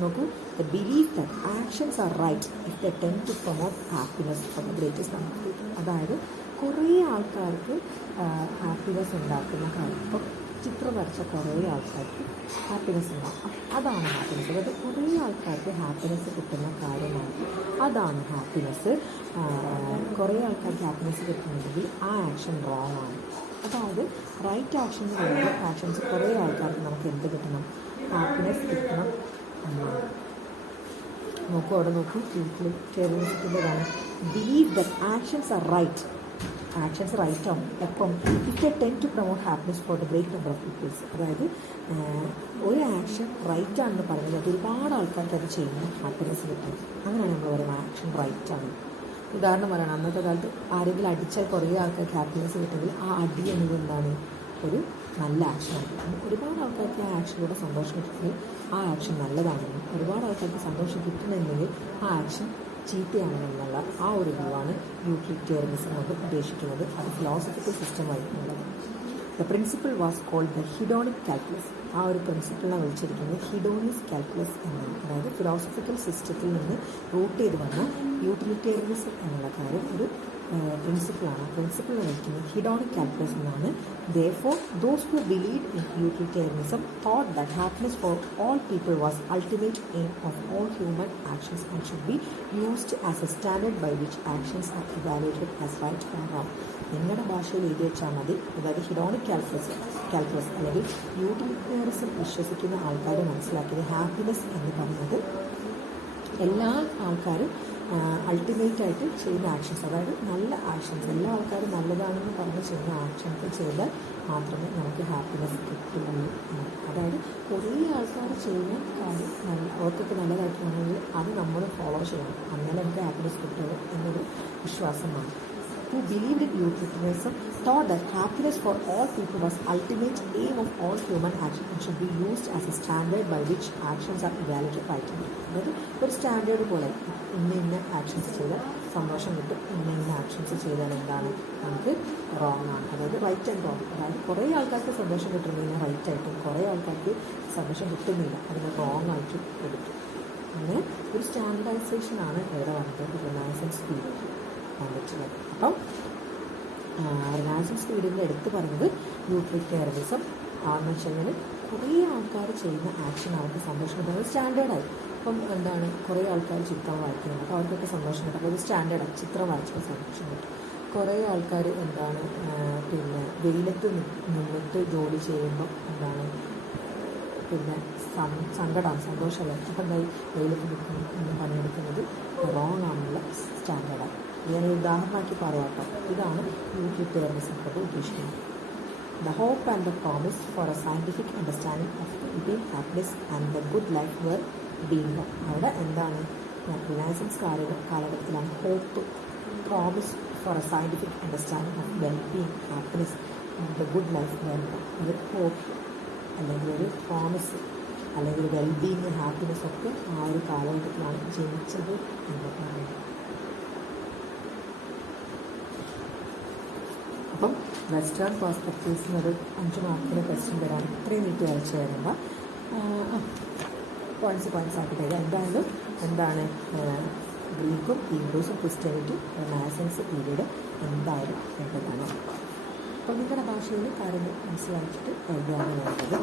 നോക്കൂ, the belief that actions are right if they tend to promote happiness for the greatest number of people. അതായത് കുറേ ആൾക്കാർക്ക് happiness ഉണ്ടാക്കുന്ന കാര്യം, ഇപ്പം ചിത്രം വരച്ച കുറേ ആൾക്കാർക്ക് ഹാപ്പിനെസ് ഉണ്ടാകും, അതാണ് ഹാപ്പിനെസ്. അതായത് കുറേ ആൾക്കാർക്ക് ഹാപ്പിനെസ് കിട്ടുന്ന കാര്യമാണ്, അതാണ് ഹാപ്പിനെസ്. കുറേ ആൾക്കാർക്ക് ഹാപ്പിനെസ് കിട്ടുന്നുണ്ടെങ്കിൽ ആ ആക്ഷൻ റോങ് ആണ്. അതായത് റൈറ്റ് ആക്ഷൻ എന്ന് പറയുമ്പോൾ ആക്ഷൻസ് കുറേ ആൾക്കാർക്ക് നമുക്ക് എന്ത് കിട്ടണം, ഹാപ്പിനെസ് കിട്ടണം എന്നാണ്. നോക്കൂ, അവിടെ നോക്കൂ, യൂട്ടിലിറ്റേറിയനിസത്തിൻ്റെതാണ് believe that actions are right. Actions right ആവും എപ്പം it the tend to promote happiness for the great number of peoples. അതായത് ഒരു ആക്ഷൻ റൈറ്റ് ആണെന്ന് പറയുന്നത് അത് ഒരുപാട് ആൾക്കാർക്ക് അത് ചെയ്യുമ്പോൾ ഹാപ്പിനെസ് കിട്ടും. അങ്ങനെയാണ് നമ്മൾ പറയുന്നത് ആക്ഷൻ റൈറ്റ് ആണ്. ഉദാഹരണം പറയണം, അന്നത്തെ കാലത്ത് ആരെങ്കിലും അടിച്ചാൽ കുറേ ആൾക്കാർക്ക് ഹാപ്പിനെസ് കിട്ടുമെങ്കിൽ ആ അടി എന്നത് എന്താണ്, ഒരു നല്ല ആക്ഷനാണ്. ഒരുപാട് ആൾക്കാർക്ക് ആ ആക്ഷനിലൂടെ സന്തോഷം കിട്ടുമെങ്കിൽ ആ ആക്ഷൻ നല്ലതാണെന്നും, ഒരുപാട് ആൾക്കാർക്ക് സന്തോഷം കിട്ടുന്നുണ്ടെങ്കിൽ ആ ആക്ഷൻ ചീത്തയാണെന്നുള്ള ആ ഒരു വ്യൂവാണ് യൂട്ടിലിറ്റേറിയനിസം കൊണ്ട് ഉദ്ദേശിക്കുന്നത്. അത് ഫിലോസഫിക്കൽ സിസ്റ്റമായിട്ടുള്ളത്. The principle was called the hedonic calculus. ആ ഒരു പ്രിൻസിപ്പിളിനെ വിളിച്ചിരിക്കുന്നത് ഹിഡോണിക് കാൽക്കുലസ് എന്നാണ്. അതായത് ഫിലോസഫിക്കൽ സിസ്റ്റത്തിൽ നിന്ന് റൂട്ട് ചെയ്ത് വന്ന യൂട്ടിലിറ്റേറിയനിസം എന്നുള്ള കാര്യം ഒരു പ്രിൻസിപ്പിളാണ്. പ്രിൻസിപ്പിളിനെ വിളിക്കുന്നത് ഹിഡോണിക് കാൽക്കുലസ് എന്നാണ്. Therefore, those who believed in utilitarianism thought that happiness for all people was ultimate aim of all human actions and should be used as a standard by which actions are evaluated as right or wrong. നിങ്ങളുടെ ഭാഷയിൽ എഴുതി വെച്ചാൽ മതി. അതായത് hedonic calculus അല്ലെങ്കിൽ utilitarianism വിശ്വസിക്കുന്ന ആൾക്കാർ മനസ്സിലാക്കിയത് ഹാപ്പിനെസ് എന്ന് പറയുന്നത് എല്ലാ ആൾക്കാരും അൾട്ടിമേറ്റായിട്ട് ചെയ്യുന്ന ആക്ഷൻസ്, അതായത് നല്ല ആക്ഷൻസ്, എല്ലാ ആൾക്കാരും നല്ലതാണെന്ന് പറഞ്ഞ് ചെയ്യുന്ന ആക്ഷൻസ് ചെയ്താൽ മാത്രമേ നമുക്ക് ഹാപ്പിനെസ് കിട്ടുള്ളൂ. അതായത് കുറേ ആൾക്കാർ ചെയ്യുന്ന കാര്യം അവർക്കൊക്കെ നല്ലതായിട്ടുണ്ടെങ്കിൽ അത് നമ്മൾ ഫോളോ ചെയ്യണം, അങ്ങനെ നമുക്ക് ഹാപ്പിനെസ് കിട്ടുള്ളൂ എന്നൊരു വിശ്വാസമാണ്. Who believed in utilitarianism thought that happiness for all people was ultimate aim of all human action and should be used as a standard by which actions are evaluated rightly. അതായത് ഒരു standard പോലെ ഇന്ന actions ചെയ്താൽ സന്തോഷം കിട്ടും, ഇന്ന actions ചെയ്താൽ എന്താണ് നമുക്ക് റോങ് ആണ്. അതായത് റൈറ്റ് ആൻഡ് റോങ്. അതായത് കുറേ ആൾക്കാർക്ക് സന്തോഷം കിട്ടുന്നതിന് റൈറ്റ് ആയിട്ടും കുറേ ആൾക്കാർക്ക് സന്തോഷം കിട്ടുന്നില്ല അതിന് റോങ് ആയിട്ടും എടുക്കും. അങ്ങനെ ഒരു സ്റ്റാൻഡർഡൈസേഷനാണ് ഇവിടെ വന്നത് റിനൈസൻസ് പീരീഡിൽ വന്നിട്ടുള്ളത്. അപ്പം റിനൈസൻസ് പീരീഡിൽ എടുത്ത് പറഞ്ഞത് യൂട്ടിലിറ്റേറിയനിസം ആണെന്ന് വെച്ച് കഴിഞ്ഞാൽ കുറേ ആൾക്കാർ ചെയ്യുന്ന ആക്ഷൻ അവർക്ക് സന്തോഷം കിട്ടുന്നത് സ്റ്റാൻഡേർഡായി. അപ്പം എന്താണ്, കുറേ ആൾക്കാർ ചിത്രം വരയ്ക്കുന്നുണ്ട്, അപ്പോൾ അവർക്കൊക്കെ സന്തോഷം കിട്ടും. അപ്പോൾ ഒരു സ്റ്റാൻഡേർഡായി ചിത്രം വരച്ചപ്പോൾ സന്തോഷം കിട്ടും. കുറേ ആൾക്കാർ എന്താണ് പിന്നെ വെയിലത്ത് നിന്നിട്ട് ജോലി ചെയ്യുമ്പോൾ എന്താണ് പിന്നെ സങ്കടമാണ്, സന്തോഷമല്ല. അപ്പം എന്തായി വെയിലത്ത് നിൽക്കുന്ന പണിയെടുക്കുന്നത് റോങ് ആണെന്നുള്ള സ്റ്റാൻഡേർഡാണ്. ഞാനൊരു ഉദാഹരണമാക്കി പറയാം കേട്ടോ. ഇതാണ് യൂട്ടിലിറ്റേറിയനിസം കൊണ്ട് ഉദ്ദേശിക്കുന്നത്. The hope and the promise for a scientific understanding of well-being, happiness and the good life were being done. അവിടെ എന്താണ്, റിനൈസൻസ് കാലഘട്ടത്തിലാണ് hope, promise for a scientific understanding of wellbeing, happiness and the good life വേണ്ട. ഒരു hope അല്ലെങ്കിൽ ഒരു promise അല്ലെങ്കിൽ wellbeing, happiness ഒക്കെ ആ ഒരു കാലഘട്ടത്തിലാണ് ജനിച്ചത് എന്ന് പറയുന്നത്. അപ്പം വെസ്റ്റേൺ പെർസ്പെക്റ്റീവ്സിന് ഒരു 5 മാർക്കിൻ്റെ ക്വസ്റ്റ്യൻ വരാൻ ഇത്രയും നീട്ടി വരച്ച് വരുമ്പോൾ പോയിൻറ്റ്സ് ആക്കി തരിക. എന്തായാലും എന്താണ് ഗ്രീക്കും ഹീബ്രൂസും ക്രിസ്ത്യാനിറ്റി റിനൈസൻസ് പീരീഡ് എന്തായാലും വേണ്ടതാണ്. അപ്പോൾ നിങ്ങളുടെ ഭാഷയിൽ കാര്യങ്ങൾ മനസ്സിലാക്കിയിട്ട് എഴുതാനാണ് വേണ്ടത്.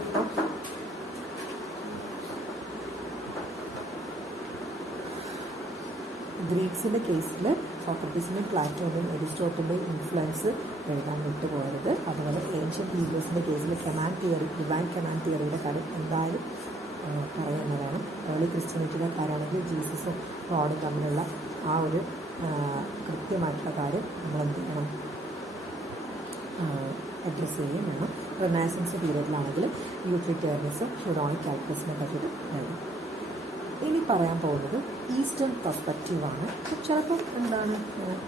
ഗ്രീക്സിൻ്റെ കേസിൽ സോക്രട്ടീസിൻ്റെയും പ്ലാറ്റോൻ്റെയും അരിസ്റ്റോട്ടലിൻ്റെയും ഇൻഫ്ലുവൻസ് എഴുതാൻ വിട്ടുപോകരുത്. അതുപോലെ ഏൻഷ്യൻ ഹീബ്രൂസിൻ്റെ കേസിൽ ഡിവൈൻ കമാൻഡ് തിയറിയുടെ കാര്യം എന്തായാലും പറയുന്നതാണ്. ഏർലി ക്രിസ്ത്യാനിറ്റിയുടെ കാര്യമാണെങ്കിൽ ജീസസും ഗോഡും തമ്മിലുള്ള ആ ഒരു കൃത്യമായിട്ടുള്ള കാര്യം നമ്മൾ എന്ത് ചെയ്യണം, അഡ്രസ്സ് ചെയ്യുകയും വേണം. റെനൈസൻസ് പീരീഡിലാണെങ്കിൽ യൂട്ടിലിറ്റേറിയനിസം, ഹ്യൂറോണിക് കാൽക്കുലസിനെ പറ്റിയിട്ട് വേണം. ഇനി പറയാൻ പോകുന്നത് ഈസ്റ്റേൺ പെർസ്പെക്റ്റീവാണ്. ചിലപ്പോൾ എന്താണ്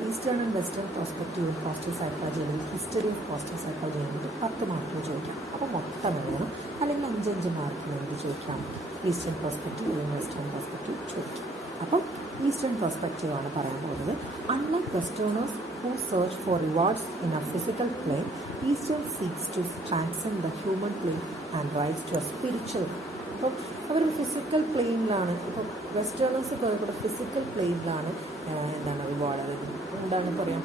eastern and western perspective positive psychology അല്ലെങ്കിൽ ഹിസ്റ്ററി ഓഫ് പോസിറ്റീവ് സൈക്കോളജി വേണ്ടിയിട്ട് 10 മാർക്കിന് ചോദിക്കാം. അപ്പോൾ മൊത്തം എഴുതണം. അല്ലെങ്കിൽ 5 മാർക്കിന് വേണ്ടി ചോദിക്കാം. ഈസ്റ്റേൺ പെർസ്പെക്റ്റീവ് അല്ലെങ്കിൽ വെസ്റ്റേൺ പെർസ്പെക്റ്റീവ് ചോദിക്കാം. അപ്പം ഈസ്റ്റേൺ പെർസ്പെക്റ്റീവ് ആണ് പറയാൻ പോകുന്നത്. Unlike westerners who search for rewards in a physical plane, Eastern seeks to transcend the human plane and rise to a spiritual. അപ്പം അവർ ഫിസിക്കൽ പ്ലെയിനിലാണ്. ഇപ്പോൾ വെസ്റ്റേണേഴ്സ് കുറേ ഫിസിക്കൽ പ്ലെയിനിലാണ് എന്താണ് റിവാർഡ്, അതായത് എന്താണ് പറയാം,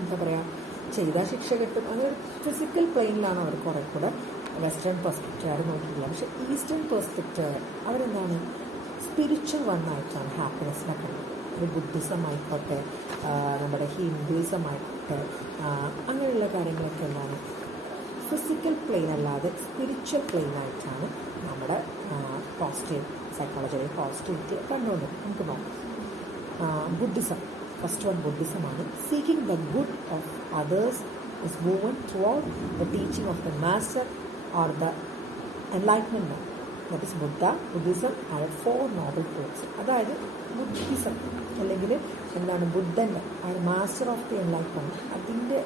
എന്താ പറയുക, ചെയ്താൽ ശിക്ഷ കിട്ടും, അങ്ങനെ ഫിസിക്കൽ പ്ലെയിനിലാണ് അവർ കുറേ കൂടെ വെസ്റ്റേൺ പെർസ്പെക്റ്റീവ് നോക്കിയിട്ടുള്ളത്. പക്ഷേ ഈസ്റ്റേൺ പെർസ്പെക്റ്റീവ് അവരെന്താണ് സ്പിരിച്വൽ വണ്ണായിട്ടാണ് ഹാപ്പിനെസ്സിനെ കണ്ടത്. ഒരു ബുദ്ധിസം ആയിക്കോട്ടെ, നമ്മുടെ ഹിന്ദുയിസം ആയിക്കോട്ടെ, അങ്ങനെയുള്ള കാര്യങ്ങളൊക്കെ എന്താണ് ഫിസിക്കൽ പ്ലെയിൻ അല്ലാതെ സ്പിരിച്വൽ പ്ലെയിൻ ആയിട്ടാണ് നമ്മുടെ പോസിറ്റീവ് സൈക്കോളജി അല്ലെങ്കിൽ പോസിറ്റിവിറ്റി കണ്ടുകൊണ്ട് നമുക്ക് നോക്കാം. ബുദ്ധിസം, ഫസ്റ്റ് വൺ ബുദ്ധിസമാണ്. Seeking the good of others is woven through out the teaching of the master or the enlightenment man. That is Buddhism ആയ 4 നോബൽ ട്രൂത്ത്സ്. അതായത് ബുദ്ധിസം അല്ലെങ്കിൽ എന്താണ് ബുദ്ധൻ്റെ മാസ്റ്റർ ഓഫ് ദി എൻലൈറ്റ്മെൻറ്റ്, അതിൻ്റെ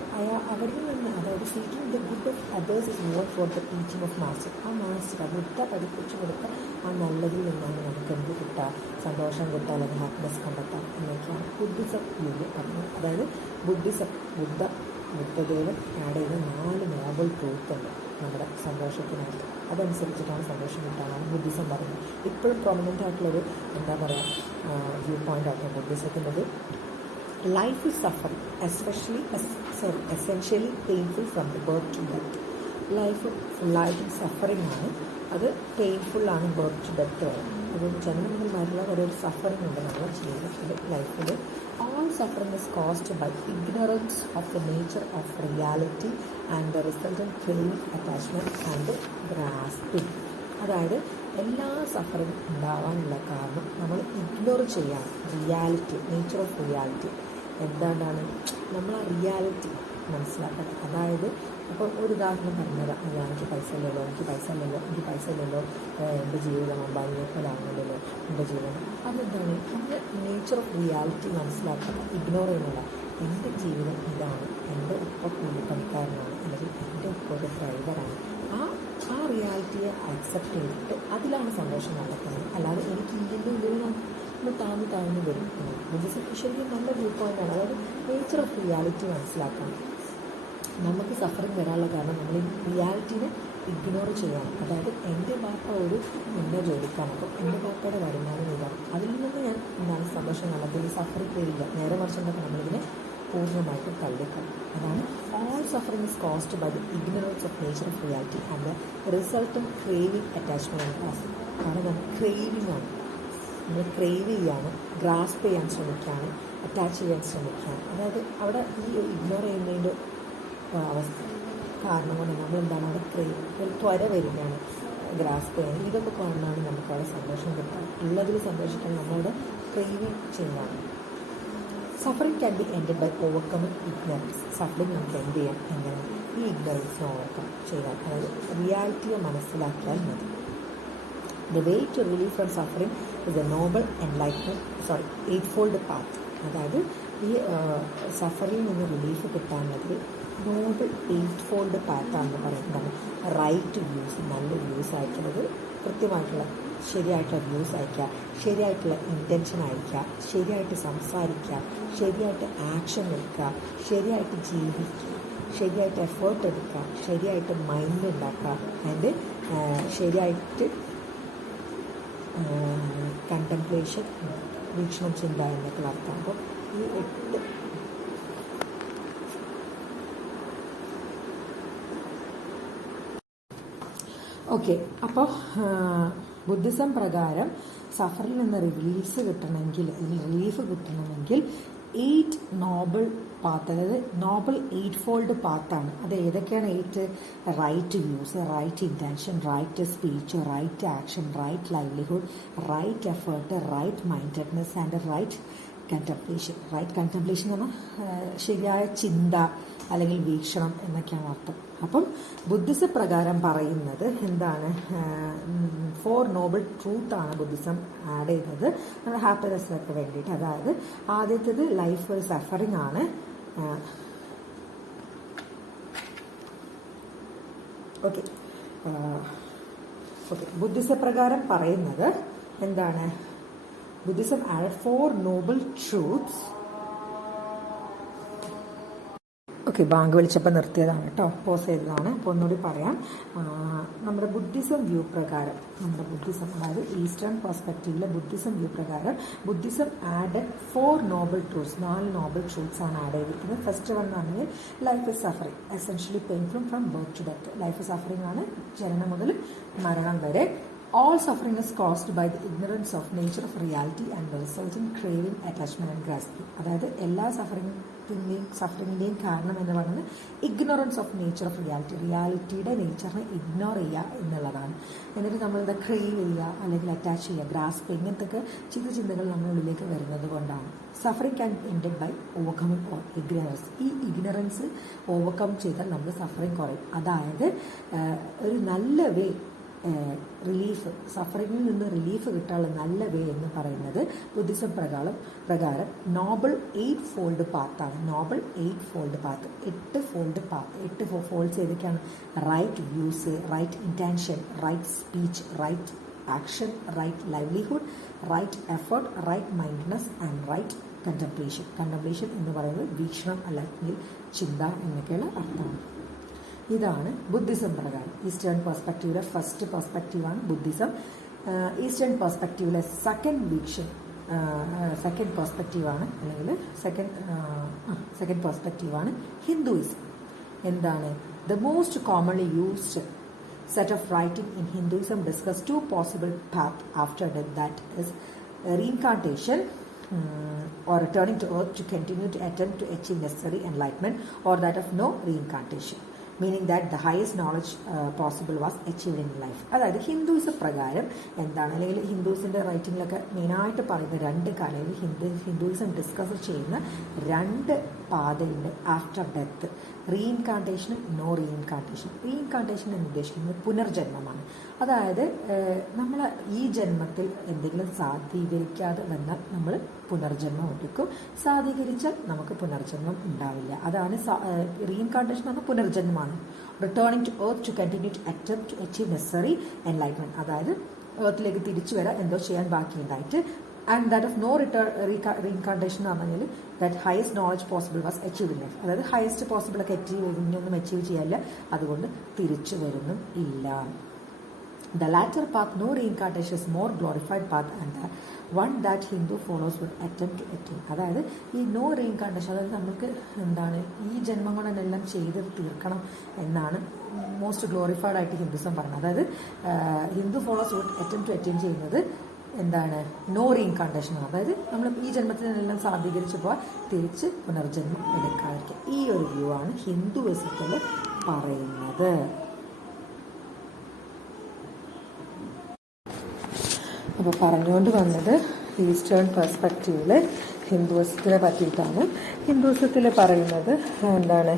അവരിൽ നിന്ന്, അതായത് seeking the good of others is more for the teaching of master. ആ മാസ്റ്റർ ബുദ്ധ പഠിപ്പിച്ചു കൊടുത്ത ആ നല്ലതിൽ നിന്നാണ് നമുക്ക് എന്ത് കിട്ടുക, സന്തോഷം കിട്ടുക അല്ലെങ്കിൽ ഹാപ്പിനെസ് കണ്ടെത്താം എന്നൊക്കെയാണ് ബുദ്ധിസം പറഞ്ഞത്. അതായത് ബുദ്ധിസം ബുദ്ധദേവൻ ആഡ് ചെയ്ത 4 നോബൽ ട്രൂത്ത് ഉണ്ട് നമ്മുടെ സന്തോഷത്തിനായിട്ട്. അതനുസരിച്ചിട്ടാണ് സന്തോഷം കിട്ടാനാണ് ബുദ്ധിസം പറയുന്നത്. ഇപ്പോഴും പ്രൊമനൻ്റ് ആയിട്ടുള്ളൊരു എന്താ പറയുക വ്യൂ പോയിൻ്റ് ആയിട്ട് ബുദ്ധിസത്തിൻ്റെത്. Life is suffering essentially painful from the birth to death. Life ഫുള്ളായിട്ടും സഫറിങ് ആണ്, അത് പെയിൻഫുള്ളാണ് ബർത്ത് ടു ഡെത്ത് വരെ. അത് ജനനം മുതൽ മരണം വരെ ഒരു സഫറിങ് ഉണ്ട് നമ്മുടെ ജീവിതത്തിൽ, ലൈഫിൽ. All suffering is caused by ignorance of the nature of reality and the resultant craving, attachment and grasping. അതായത് എല്ലാ സഫറിങ് ഉണ്ടാവാനുള്ള കാരണം നമ്മൾ ഇഗ്നോർ ചെയ്യാണ് റിയാലിറ്റി, നേച്ചർ ഓഫ് റിയാലിറ്റി. എന്താണ് നമ്മൾ ആ റിയാലിറ്റി മനസ്സിലാക്കണം. അതായത് അപ്പോൾ ഒരു ഉദാഹരണം പറഞ്ഞുതരാം. എനിക്ക് പൈസ ഇല്ലല്ലോ, എൻ്റെ ജീവിതം അമ്പാനിയെ പോലെ ആകുന്നില്ലല്ലോ എൻ്റെ ജീവിതം. അതെന്താണ് നമ്മുടെ നേച്ചർ ഓഫ് റിയാലിറ്റി മനസ്സിലാക്കുക, ഇഗ്നോർ ചെയ്യുന്നില്ല. എൻ്റെ ജീവിതം ഇതാണ്, എൻ്റെ ഉപ്പ കൂലിപ്പണിക്കാരനാണ് അല്ലെങ്കിൽ എൻ്റെ ഉപ്പ ഒരു ഡ്രൈവറാണ്. ആ റിയാലിറ്റിയെ അക്സെപ്റ്റ് ചെയ്തിട്ട് അതിലാണ് സന്തോഷം കണ്ടെത്തുന്നത്. അല്ലാതെ എനിക്ക് ഇല്ലെങ്കിൽ നമ്മൾ താഴ്ന്നു വരും. ശരിക്കും നല്ല വ്യൂ പോയിൻ്റാണ്. അതായത് നേച്ചർ ഓഫ് റിയാലിറ്റി മനസ്സിലാക്കണം. നമുക്ക് സഫറിങ് വരാനുള്ള കാരണം നമ്മൾ ഈ റിയാലിറ്റീനെ ഇഗ്നോർ ചെയ്യണം. അതായത് എൻ്റെ ബാപ്പ ഒരു എന്നെ ജോലിക്കാണ്, അപ്പോൾ എൻ്റെ ബാപ്പയുടെ വരുമാനം ഇതാണ്, അതിൽ നിന്ന് ഞാൻ എന്താണ് സന്തോഷം കണ്ടെത്തി സഫറിങ് വരില്ല. നേരെ മറിച്ച് എന്തൊക്കെ നമ്മളിതിനെ പൂർണ്ണമായിട്ടും തള്ളിക്കളയും. അതാണ് all suffering is caused by the ignorance of nature of reality and the റിസൾട്ടും ക്രേവിങ് അറ്റാച്ച്മെൻറ്റ് ആൻഡ് ഗ്രാസ്പിങ്. കാരണം നമ്മൾ ക്രേവിങ് ആണ്, നമ്മൾ ക്രേവ് ചെയ്യാണ്, ഗ്രാസ്പ് ചെയ്യാൻ ശ്രമിക്കുകയാണ്, അറ്റാച്ച് ചെയ്യാൻ ശ്രമിക്കുകയാണ്. അതായത് അവിടെ ഈ ഇഗ്നോർ ചെയ്യുന്നതിൻ്റെ അവസ്ഥ കാരണം കൊണ്ട് നമ്മളെന്താണ് അവിടെ ഒരു ത്വര വരികയാണ്, ഗ്രാസ്പ് ചെയ്യാൻ. ഇതൊക്കെ കാരണമാണ് നമുക്ക് അവിടെ സന്തോഷം കിട്ടുക. ഉള്ളതിൽ സന്തോഷിക്കാൻ നമ്മളവിടെ ക്രേവിങ് ചെയ്യുകയാണ്. Suffering can be ended by overcoming ignorance. Suffering നമുക്ക് എന്ത് ചെയ്യാം, എങ്ങനെ ഈ ഇഗ്നറൻസിനെ ഓവർകം ചെയ്യാം. അതായത് റിയാലിറ്റിയെ മനസ്സിലാക്കിയാൽ മതി. The way to relieve from suffering is a noble enlightenment, eightfold path. അതായത് ഈ സഫറിൽ നിന്ന് റിലീഫ് കിട്ടാനുള്ളത് നോബിൾ 8-fold പാത്താണെന്ന് പറയുന്നതാണ്. റൈറ്റ് വ്യൂസ്, നല്ല വ്യൂസ് അയക്കുന്നത്, കൃത്യമായിട്ടുള്ള ശരിയായിട്ടുള്ള വ്യൂസ് അയക്കുക, ശരിയായിട്ടുള്ള ഇൻറ്റൻഷൻ അയക്കുക, ശരിയായിട്ട് സംസാരിക്കുക, ശരിയായിട്ട് ആക്ഷൻ എടുക്കുക, ശരിയായിട്ട് ജീവിക്കുക, ശരിയായിട്ട് എഫേർട്ട് എടുക്കുക, ശരിയായിട്ട് മൈൻഡ് ഉണ്ടാക്കുക, ആൻഡ് ശരിയായിട്ട് കണ്ടംപ്ലേഷൻ, വീക്ഷണം ചിന്ത എന്നൊക്കെ അർത്ഥം. അപ്പോൾ ഈ 8 ഓക്കെ. അപ്പോൾ ബുദ്ധിസം പ്രകാരം സഫറിൽ നിന്ന് റിലീഫ് കിട്ടണമെങ്കിൽ 8 നോബിൾ പാത്ത്, അതായത് നോബിൾ 8-fold പാത്താണ്. അത് ഏതൊക്കെയാണ് 8? Right views, right intention, right speech, right action, right livelihood, right effort, right mindedness and right contemplation. Right contemplation എന്ന് പറഞ്ഞാൽ ശരിയായ ചിന്ത അല്ലെങ്കിൽ വീക്ഷണം എന്നൊക്കെയാണ് അർത്ഥം. അപ്പം ബുദ്ധിസം പ്രകാരം പറയുന്നത് എന്താണ്, 4 നോബിൾ ട്രൂത്ത് ആണ് ബുദ്ധിസം ആഡ് ചെയ്തത് നമ്മുടെ ഹാപ്പിനെസ്സിനൊക്കെ വേണ്ടിയിട്ട്. അതായത് ആദ്യത്തേത് ലൈഫ് ഒരു സഫറിങ് ആണ്. ഓക്കെ ബുദ്ധിസപ്രകാരം പറയുന്നത് എന്താണ്, Buddhism add 4 noble truths. Okay, bank വിളിച്ചപ്പോൾ നിർത്തിയതാണ് കേട്ടോ, പോസ് ചെയ്തതാണ്. അപ്പോൾ ഒന്നുകൂടി പറയാം. നമ്മുടെ ബുദ്ധിസം വ്യൂ പ്രകാരം, നമ്മുടെ ബുദ്ധിസം അതായത് ഈസ്റ്റേൺ പെർസ്പെക്റ്റീവിലെ ബുദ്ധിസം വ്യൂ പ്രകാരം Buddhism add 4 noble truths, 4 noble truths ആണ് ആഡ് ചെയ്തിരിക്കുന്നത്. ഫസ്റ്റ് വൺ എന്ന് പറഞ്ഞാൽ life is suffering, essentially painful from birth to death. Life suffering ആണ് ജനനം മുതൽ മരണം വരെ. All suffering is caused by the ignorance of nature of reality and the resulting craving, attachment and grasping. അതായത് എല്ലാ സഫറിങ്ങിൻ്റെയും കാരണം എന്ന് പറയുന്നത് ignorance of nature of reality, റിയാലിറ്റിയുടെ നേച്ചറിനെ ഇഗ്നോർ ചെയ്യുക എന്നുള്ളതാണ്. എന്നിട്ട് നമ്മളിത് ക്രേവ് ചെയ്യുക അല്ലെങ്കിൽ അറ്റാച്ച് ചെയ്യുക, ഗ്രാസ്പ്, ഇങ്ങനത്തെ ചിന്തകൾ നമ്മുടെ ഉള്ളിലേക്ക് വരുന്നത് കൊണ്ടാണ്. Suffering can ended by overcoming or ignorance. ഈ ഇഗ്നറൻസ് ഓവർകം ചെയ്താൽ നമ്മൾ സഫറിങ് കുറയും. അതായത് ഒരു നല്ല വേ റിലീഫ്, സഫറിങ്ങിൽ നിന്ന് റിലീഫ് കിട്ടാനുള്ള നല്ല വേ എന്ന് പറയുന്നത് ബുദ്ധിസം പ്രകാരം നോബിൾ 8 ഫോൾഡ് പാത്താണ്. Noble 8 fold path, 8 fold path, 8 folds ഏതൊക്കെയാണ്? Right views, right intention, right speech, right action, right livelihood, right effort, right mindfulness and right contemplation. Contemplation എന്ന് പറയുന്നത് വീക്ഷണം അല്ലെങ്കിൽ ചിന്ത എന്നൊക്കെയുള്ള അർത്ഥമാണ്. ഇതാണ് ബുദ്ധിസം പ്രകാരം. ഈസ്റ്റേൺ പെർസ്പെക്റ്റീവിലെ ഫസ്റ്റ് പെർസ്പെക്റ്റീവാണ് ബുദ്ധിസം. ഈസ്റ്റേൺ പെർസ്പെക്റ്റീവിലെ സെക്കൻഡ് പെർസ്പെക്റ്റീവാണ് അല്ലെങ്കിൽ സെക്കൻഡ് പെർസ്പെക്റ്റീവാണ് ഹിന്ദുയിസം. എന്താണ്? The most commonly used set of writing in Hinduism discuss 2 possible paths after death, that is reincarnation or returning to earth to continue to attempt to achieve necessary enlightenment, or that of no reincarnation, meaning that the highest knowledge possible was achieved in life. അതായത് Hinduism പ്രകാരം എന്താണ്, അല്ലെങ്കിൽ ഹിന്ദുസിൻ്റെ റൈറ്റിങ്ങിലൊക്കെ മെയിനായിട്ട് പറയുന്ന 2 കാര്യങ്ങൾ, Hinduism discuss ചെയ്യുന്ന 2 പാതയുണ്ട് after death: റീഇൻകാർട്ടേഷനും no റീഇൻകാർട്ടേഷൻ. റീഇൻകാർട്ടേഷൻ എന്ന് ഉദ്ദേശിക്കുന്നത് പുനർജന്മമാണ്. അതായത് നമ്മൾ ഈ ജന്മത്തിൽ എന്തെങ്കിലും സാധീകരിക്കാതെ വന്നാൽ നമ്മൾ പുനർജന്മം എടുക്കും, സാധീകരിച്ചാൽ നമുക്ക് പുനർജന്മം ഉണ്ടാവില്ല. അതാണ് റീഇൻകാർട്ടേഷൻ എന്ന പുനർജന്മമാണ്. Returning to earth to continue to attempt to achieve necessary enlightenment. അതായത് എർത്തിലേക്ക് തിരിച്ചു വരാൻ എന്തോ ചെയ്യാൻ ബാക്കിയുണ്ടായിട്ട്. And that of no reincarnation എന്ന് പറഞ്ഞാൽ that highest knowledge possible was achieve in life. അതായത് ഹയസ്റ്റ് പോസിബിൾ ഒക്കെ ഇനിയൊന്നും അച്ചീവ് ചെയ്യാനില്ല, അതുകൊണ്ട് തിരിച്ചു വരുന്നും ഇല്ല. The latter path, no reincarnation, is more glorified path and the one that Hindu followers would attempt to attain. അതായത് ഈ നോ റീഇൻകാർണേഷൻ, അതായത് നമുക്ക് എന്താണ് ഈ ജന്മം കൊണ്ടെല്ലാം ചെയ്ത് തീർക്കണം എന്നാണ് മോസ്റ്റ് ഗ്ലോറിഫൈഡ് ആയിട്ട് ഹിന്ദുസം പറയുന്നത്. അതായത് Hindu followers would attempt to attain ചെയ്യുന്നത് എന്താണ്? No reincarnation. അതായത് നമ്മൾ ഈ ജന്മത്തിനെല്ലാം സാധീകരിച്ച് പോവാൻ തിരിച്ച് പുനർജന്മം എടുക്കാതിരിക്കുക. ഈ ഒരു വ്യൂ ആണ് ഹിന്ദുയിസത്തിൽ പറയുന്നത്. അപ്പോൾ പറഞ്ഞുകൊണ്ട് വന്നത് ഈസ്റ്റേൺ പെർസ്പെക്റ്റീവിൽ ഹിന്ദുയിസത്തിനെ പറ്റിയിട്ടാണ്. ഹിന്ദുയിസത്തിൽ പറയുന്നത് എന്താണ്?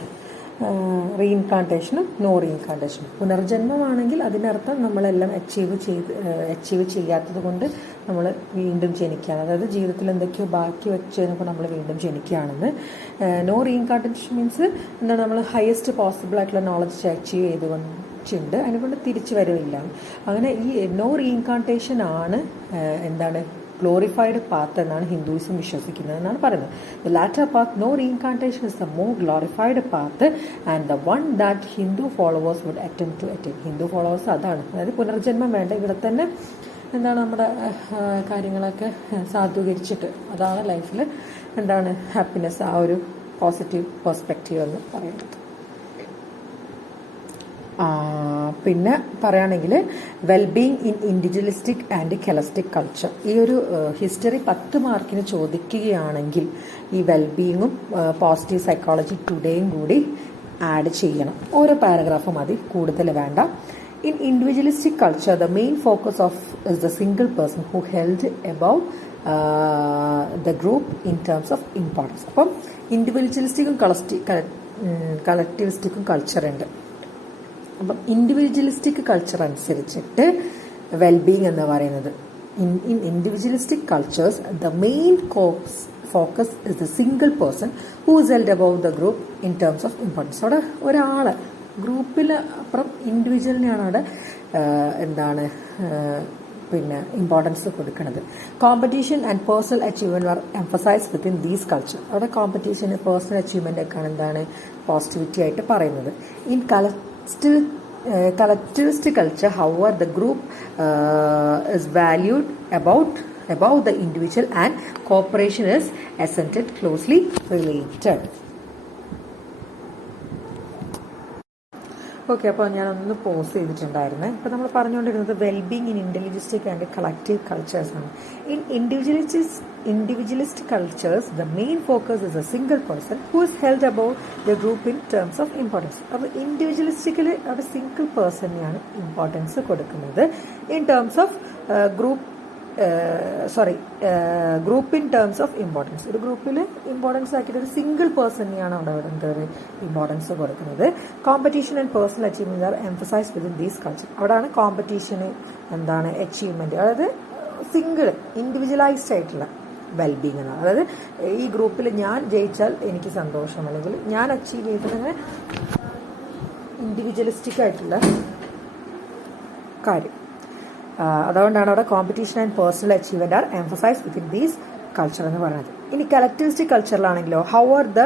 റീഇൻകാർട്ടേഷനും നോ റീഇൻകാർട്ടേഷനും. പുനർജന്മമാണെങ്കിൽ അതിനർത്ഥം നമ്മളെല്ലാം അച്ചീവ് ചെയ്യാത്തത് കൊണ്ട് നമ്മൾ വീണ്ടും ജനിക്കുകയാണ്. അതായത് ജീവിതത്തിൽ എന്തൊക്കെയോ ബാക്കി വെച്ചതിനൊക്കെ നമ്മൾ വീണ്ടും ജനിക്കുകയാണെന്ന്. നോ റീഇൻകാർട്ടേഷൻ മീൻസ് എന്താണ്? നമ്മൾ ഹയസ്റ്റ് പോസിബിൾ ആയിട്ടുള്ള നോളജ് അച്ചീവ് ചെയ്തുകൊണ്ട് അതിനെക്കൊണ്ട് തിരിച്ചു വരവില്ല. അങ്ങനെ ഈ നോ റീഇൻകാർട്ടേഷൻ ആണ് എന്താണ് ഗ്ലോറിഫൈഡ് പാത്ത് എന്നാണ് ഹിന്ദുയിസം വിശ്വസിക്കുന്നത് എന്നാണ് പറയുന്നത്. The latter path, no reincarnation, is the more glorified path and the one that Hindu followers would attempt to attain. Hindu followers അതാണ്, അതായത് പുനർജന്മം വേണ്ട, ഇവിടെ തന്നെ എന്താണ് നമ്മുടെ കാര്യങ്ങളൊക്കെ സാധൂകരിച്ചിട്ട് അതാണ് ലൈഫിൽ എന്താണ് ഹാപ്പിനെസ്, ആ ഒരു പോസിറ്റീവ് പെർസ്പെക്റ്റീവ് എന്ന് പറയുന്നത്. പിന്നെ പറയുകയാണെങ്കിൽ wellbeing in individualistic and collectivistic culture. ഈ ഒരു ഹിസ്റ്ററി 10 മാർക്കിന് ചോദിക്കുകയാണെങ്കിൽ ഈ വെൽബീയിങ്ങും പോസിറ്റീവ് സൈക്കോളജി ടുഡേയും കൂടി ആഡ് ചെയ്യണം. ഓരോ പാരഗ്രാഫ് മതി, കൂടുതൽ വേണ്ട. In individualistic culture, the main focus is the single person who held above the group in terms of importance. അപ്പം ഇൻഡിവിജ്വലിസ്റ്റിക്കും കളക്ടിവിസ്റ്റിക്കും കൾച്ചർ ഉണ്ട്. അപ്പം ഇൻഡിവിജ്വലിസ്റ്റിക് കൾച്ചർ അനുസരിച്ചിട്ട് വെൽബീങ് എന്ന് പറയുന്നത്, in individualistic cultures the main focus is the single person who is held above the group in terms of importance. അവിടെ ഒരാള് ഗ്രൂപ്പിൽ അപ്പുറം ഇൻഡിവിജ്വലിനെയാണ് അവിടെ പിന്നെ ഇമ്പോർട്ടൻസ് കൊടുക്കുന്നത്. Competition and personal achievement are emphasise within these culture. അവിടെ കോമ്പറ്റീഷന് പേഴ്സണൽ അച്ചീവ്മെന്റ് ഒക്കെയാണ് എന്താണ് പോസിറ്റിവിറ്റി ആയിട്ട് പറയുന്നത്. In collectivist culture, however, the group is valued above the individual and cooperation is accented, closely related. Okay, അപ്പോൾ ഞാനൊന്ന് pause ചെയ്തിട്ടുണ്ടായിരുന്നേ. ഇപ്പോൾ നമ്മൾ പറഞ്ഞുകൊണ്ടിരുന്നത് wellbeing in individualistic and collective cultures ആണ്. In individualist cultures, the main focus is a single person who is held above the group in terms of importance. അപ്പോൾ ഇൻഡിവിജ്വലിസ്റ്റിക്കിൽ അവിടെ single പേഴ്സണെയാണ് importance കൊടുക്കുന്നത്. In terms of group in terms of importance, ഒരു ഗ്രൂപ്പിൽ importance ആക്കിയിട്ട് ഒരു single പേഴ്സണെയാണ് അവിടെ എന്തൊരു importance കൊടുക്കുന്നത്. Competition and personal achievement are emphasise within these culture. അവിടെയാണ് കോമ്പറ്റീഷന് അച്ചീവ്മെന്റ്, അതായത് സിംഗിൾ ഇൻഡിവിജ്വലൈസ്ഡ് ആയിട്ടുള്ള വെൽബീങ് എന്നാണ്. അതായത് ഈ ഗ്രൂപ്പിൽ ഞാൻ ജയിച്ചാൽ എനിക്ക് സന്തോഷം, അല്ലെങ്കിൽ ഞാൻ അച്ചീവ് ചെയ്തിട്ട് അങ്ങനെ ഇൻഡിവിജ്വലിസ്റ്റിക് ആയിട്ടുള്ള കാര്യം. അതുകൊണ്ടാണ് അവിടെ competition and personal achievement are emphasise within these culture എന്ന് പറയുന്നത്. ഇനി കളക്ടിവിസ്റ്റിക് കൾച്ചറിലാണെങ്കിലോ however the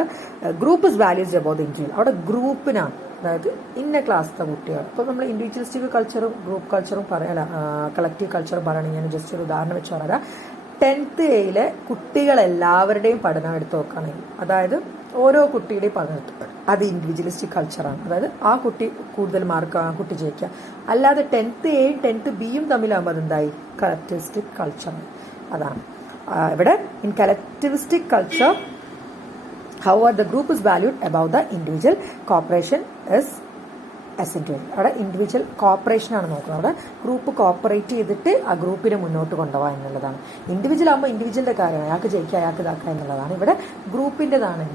group is values about the individual. അവിടെ ഗ്രൂപ്പിനാണ്, അതായത് ഇന്ന ക്ലാസ്സിലെ കുട്ടികൾ. ഇപ്പോൾ നമ്മൾ ഇൻഡിവിജ്വലിസ്റ്റിക് കൾച്ചറും ഗ്രൂപ്പ് കൾച്ചറും കളക്റ്റീവ് കൾച്ചറും പറയുകയാണെങ്കിൽ ഞാൻ ജസ്റ്റ് ഒരു ഉദാഹരണം വെച്ച് പറയാം. 10th Aയിലെ കുട്ടികളെല്ലാവരുടെയും പഠനം എടുത്ത് നോക്കുകയാണെങ്കിൽ, അതായത് ഓരോ കുട്ടിയുടെയും പഠനം എടുത്ത്, അത് ഇൻഡിവിജ്വലിസ്റ്റിക് കൾച്ചറാണ്. അതായത് ആ കുട്ടി കൂടുതൽ മാർക്ക് ആ കുട്ടി ജയിക്കുക. അല്ലാതെ 10th Aയും 10th Bയും തമ്മിലാകുമ്പോൾ അതെന്തായി കളക്ടിവിസ്റ്റിക് കൾച്ചറാണ്. അതാണ് ഇവിടെ in collectivistic culture however the group is valued above the individual, cooperation is essential. അവിടെ ഇൻഡിവിജ്വൽ കോപ്പറേഷൻ ആണ് നോക്കുന്നത്. അവിടെ ഗ്രൂപ്പ് കോപ്പറേറ്റ് ചെയ്തിട്ട് ആ ഗ്രൂപ്പിനെ മുന്നോട്ട് കൊണ്ടുപോകാൻ എന്നുള്ളതാണ്. ഇൻഡിവിജ്വൽ ആകുമ്പോൾ ഇൻഡിവിജ്വലിന്റെ കാര്യം അയാൾക്ക് ജയിക്കുക അയാൾക്ക് ഇതാക്കുക എന്നുള്ളതാണ്. ഇവിടെ ഗ്രൂപ്പിൻ്റെതാണ്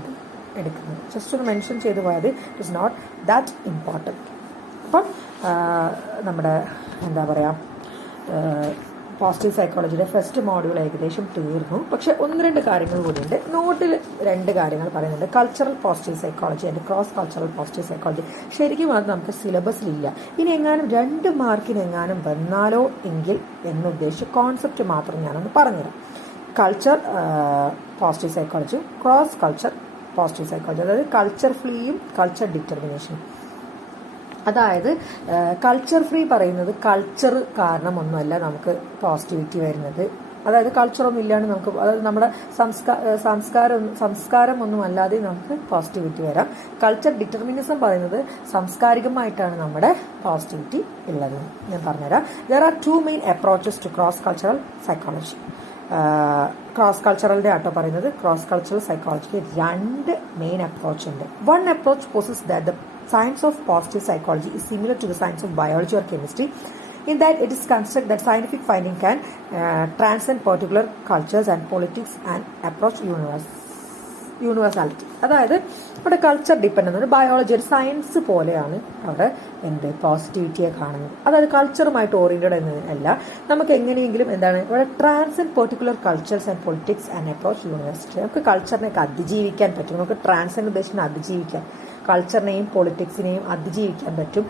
എടുക്കുന്നത്. ജസ്റ്റ് ഒന്ന് മെൻഷൻ ചെയ്തു പോയത് it is not that important. അപ്പം നമ്മുടെ എന്താ പറയുക, പോസിറ്റീവ് സൈക്കോളജിയുടെ ഫസ്റ്റ് മോഡ്യൂൾ ഏകദേശം തീർന്നു. പക്ഷെ 1-2 കാര്യങ്ങൾ കൂടിയുണ്ട്. നോട്ടിൽ 2 കാര്യങ്ങൾ പറയുന്നുണ്ട്. Cultural positive psychology and cross cultural positive psychology. ശരിക്കും അത് നമുക്ക് സിലബസിലില്ല. ഇനി എങ്ങാനും 2 മാർക്കിന് എങ്ങാനും വന്നാലോ എങ്കിൽ എന്നുദ്ദേശിച്ച് കോൺസെപ്റ്റ് മാത്രം ഞാനൊന്ന് പറഞ്ഞുതരാം. കൾച്ചർ പോസിറ്റീവ് സൈക്കോളജിയും ക്രോസ് കൾച്ചർ പോസിറ്റീവ് സൈക്കോളജി, അതായത് കൾച്ചർ ഫ്രീയും കൾച്ചർ ഡിറ്റർമിനേഷനും. അതായത് കൾച്ചർ ഫ്രീ പറയുന്നത് കൾച്ചർ കാരണമൊന്നുമല്ല നമുക്ക് പോസിറ്റിവിറ്റി വരുന്നത്. അതായത് കൾച്ചറൊന്നും ഇല്ലാണ്ട് നമുക്ക്, അതായത് നമ്മുടെ സംസ്കാരം ഒന്നും അല്ലാതെ നമുക്ക് പോസിറ്റിവിറ്റി വരാം. കൾച്ചർ ഡിറ്റർമിനിസം പറയുന്നത് സാംസ്കാരികമായിട്ടാണ് നമ്മുടെ പോസിറ്റിവിറ്റി ഉള്ളത്. ഞാൻ പറഞ്ഞുതരാം. There are 2 main approaches to cross cultural psychology. Cross കൾച്ചറലിന്റെ ആട്ടോ പറയുന്നത്. ക്രോസ് കൾച്ചറൽ സൈക്കോളജിക്ക് 2 മെയിൻ അപ്രോച്ച് ഉണ്ട്. One approach poses that the science of positive psychology is similar to the science of biology or chemistry in that it is constructed that scientific finding can transcend particular cultures and politics and approach universality. അതായത് ഇവിടെ culture dependent, biology ഒരു science പോലെയാണ് അവിടെ പോസിറ്റിവിറ്റിയെ കാണുന്നത്. അതായത് കൾച്ചറുമായിട്ട് oriented എന്നല്ല, നമുക്ക് എങ്ങനെയെങ്കിലും ഇവിടെ transcend particular cultures and politics and approach university. നമുക്ക് കൾച്ചറിനെയൊക്കെ അതിജീവിക്കാൻ പറ്റും. നമുക്ക് ട്രാൻസെൻഡ് ഉദ്ദേശിക്കുന്ന അതിജീവിക്കാൻ, കൾച്ചറിനെയും പൊളിറ്റിക്സിനെയും അതിജീവിക്കാൻ പറ്റും.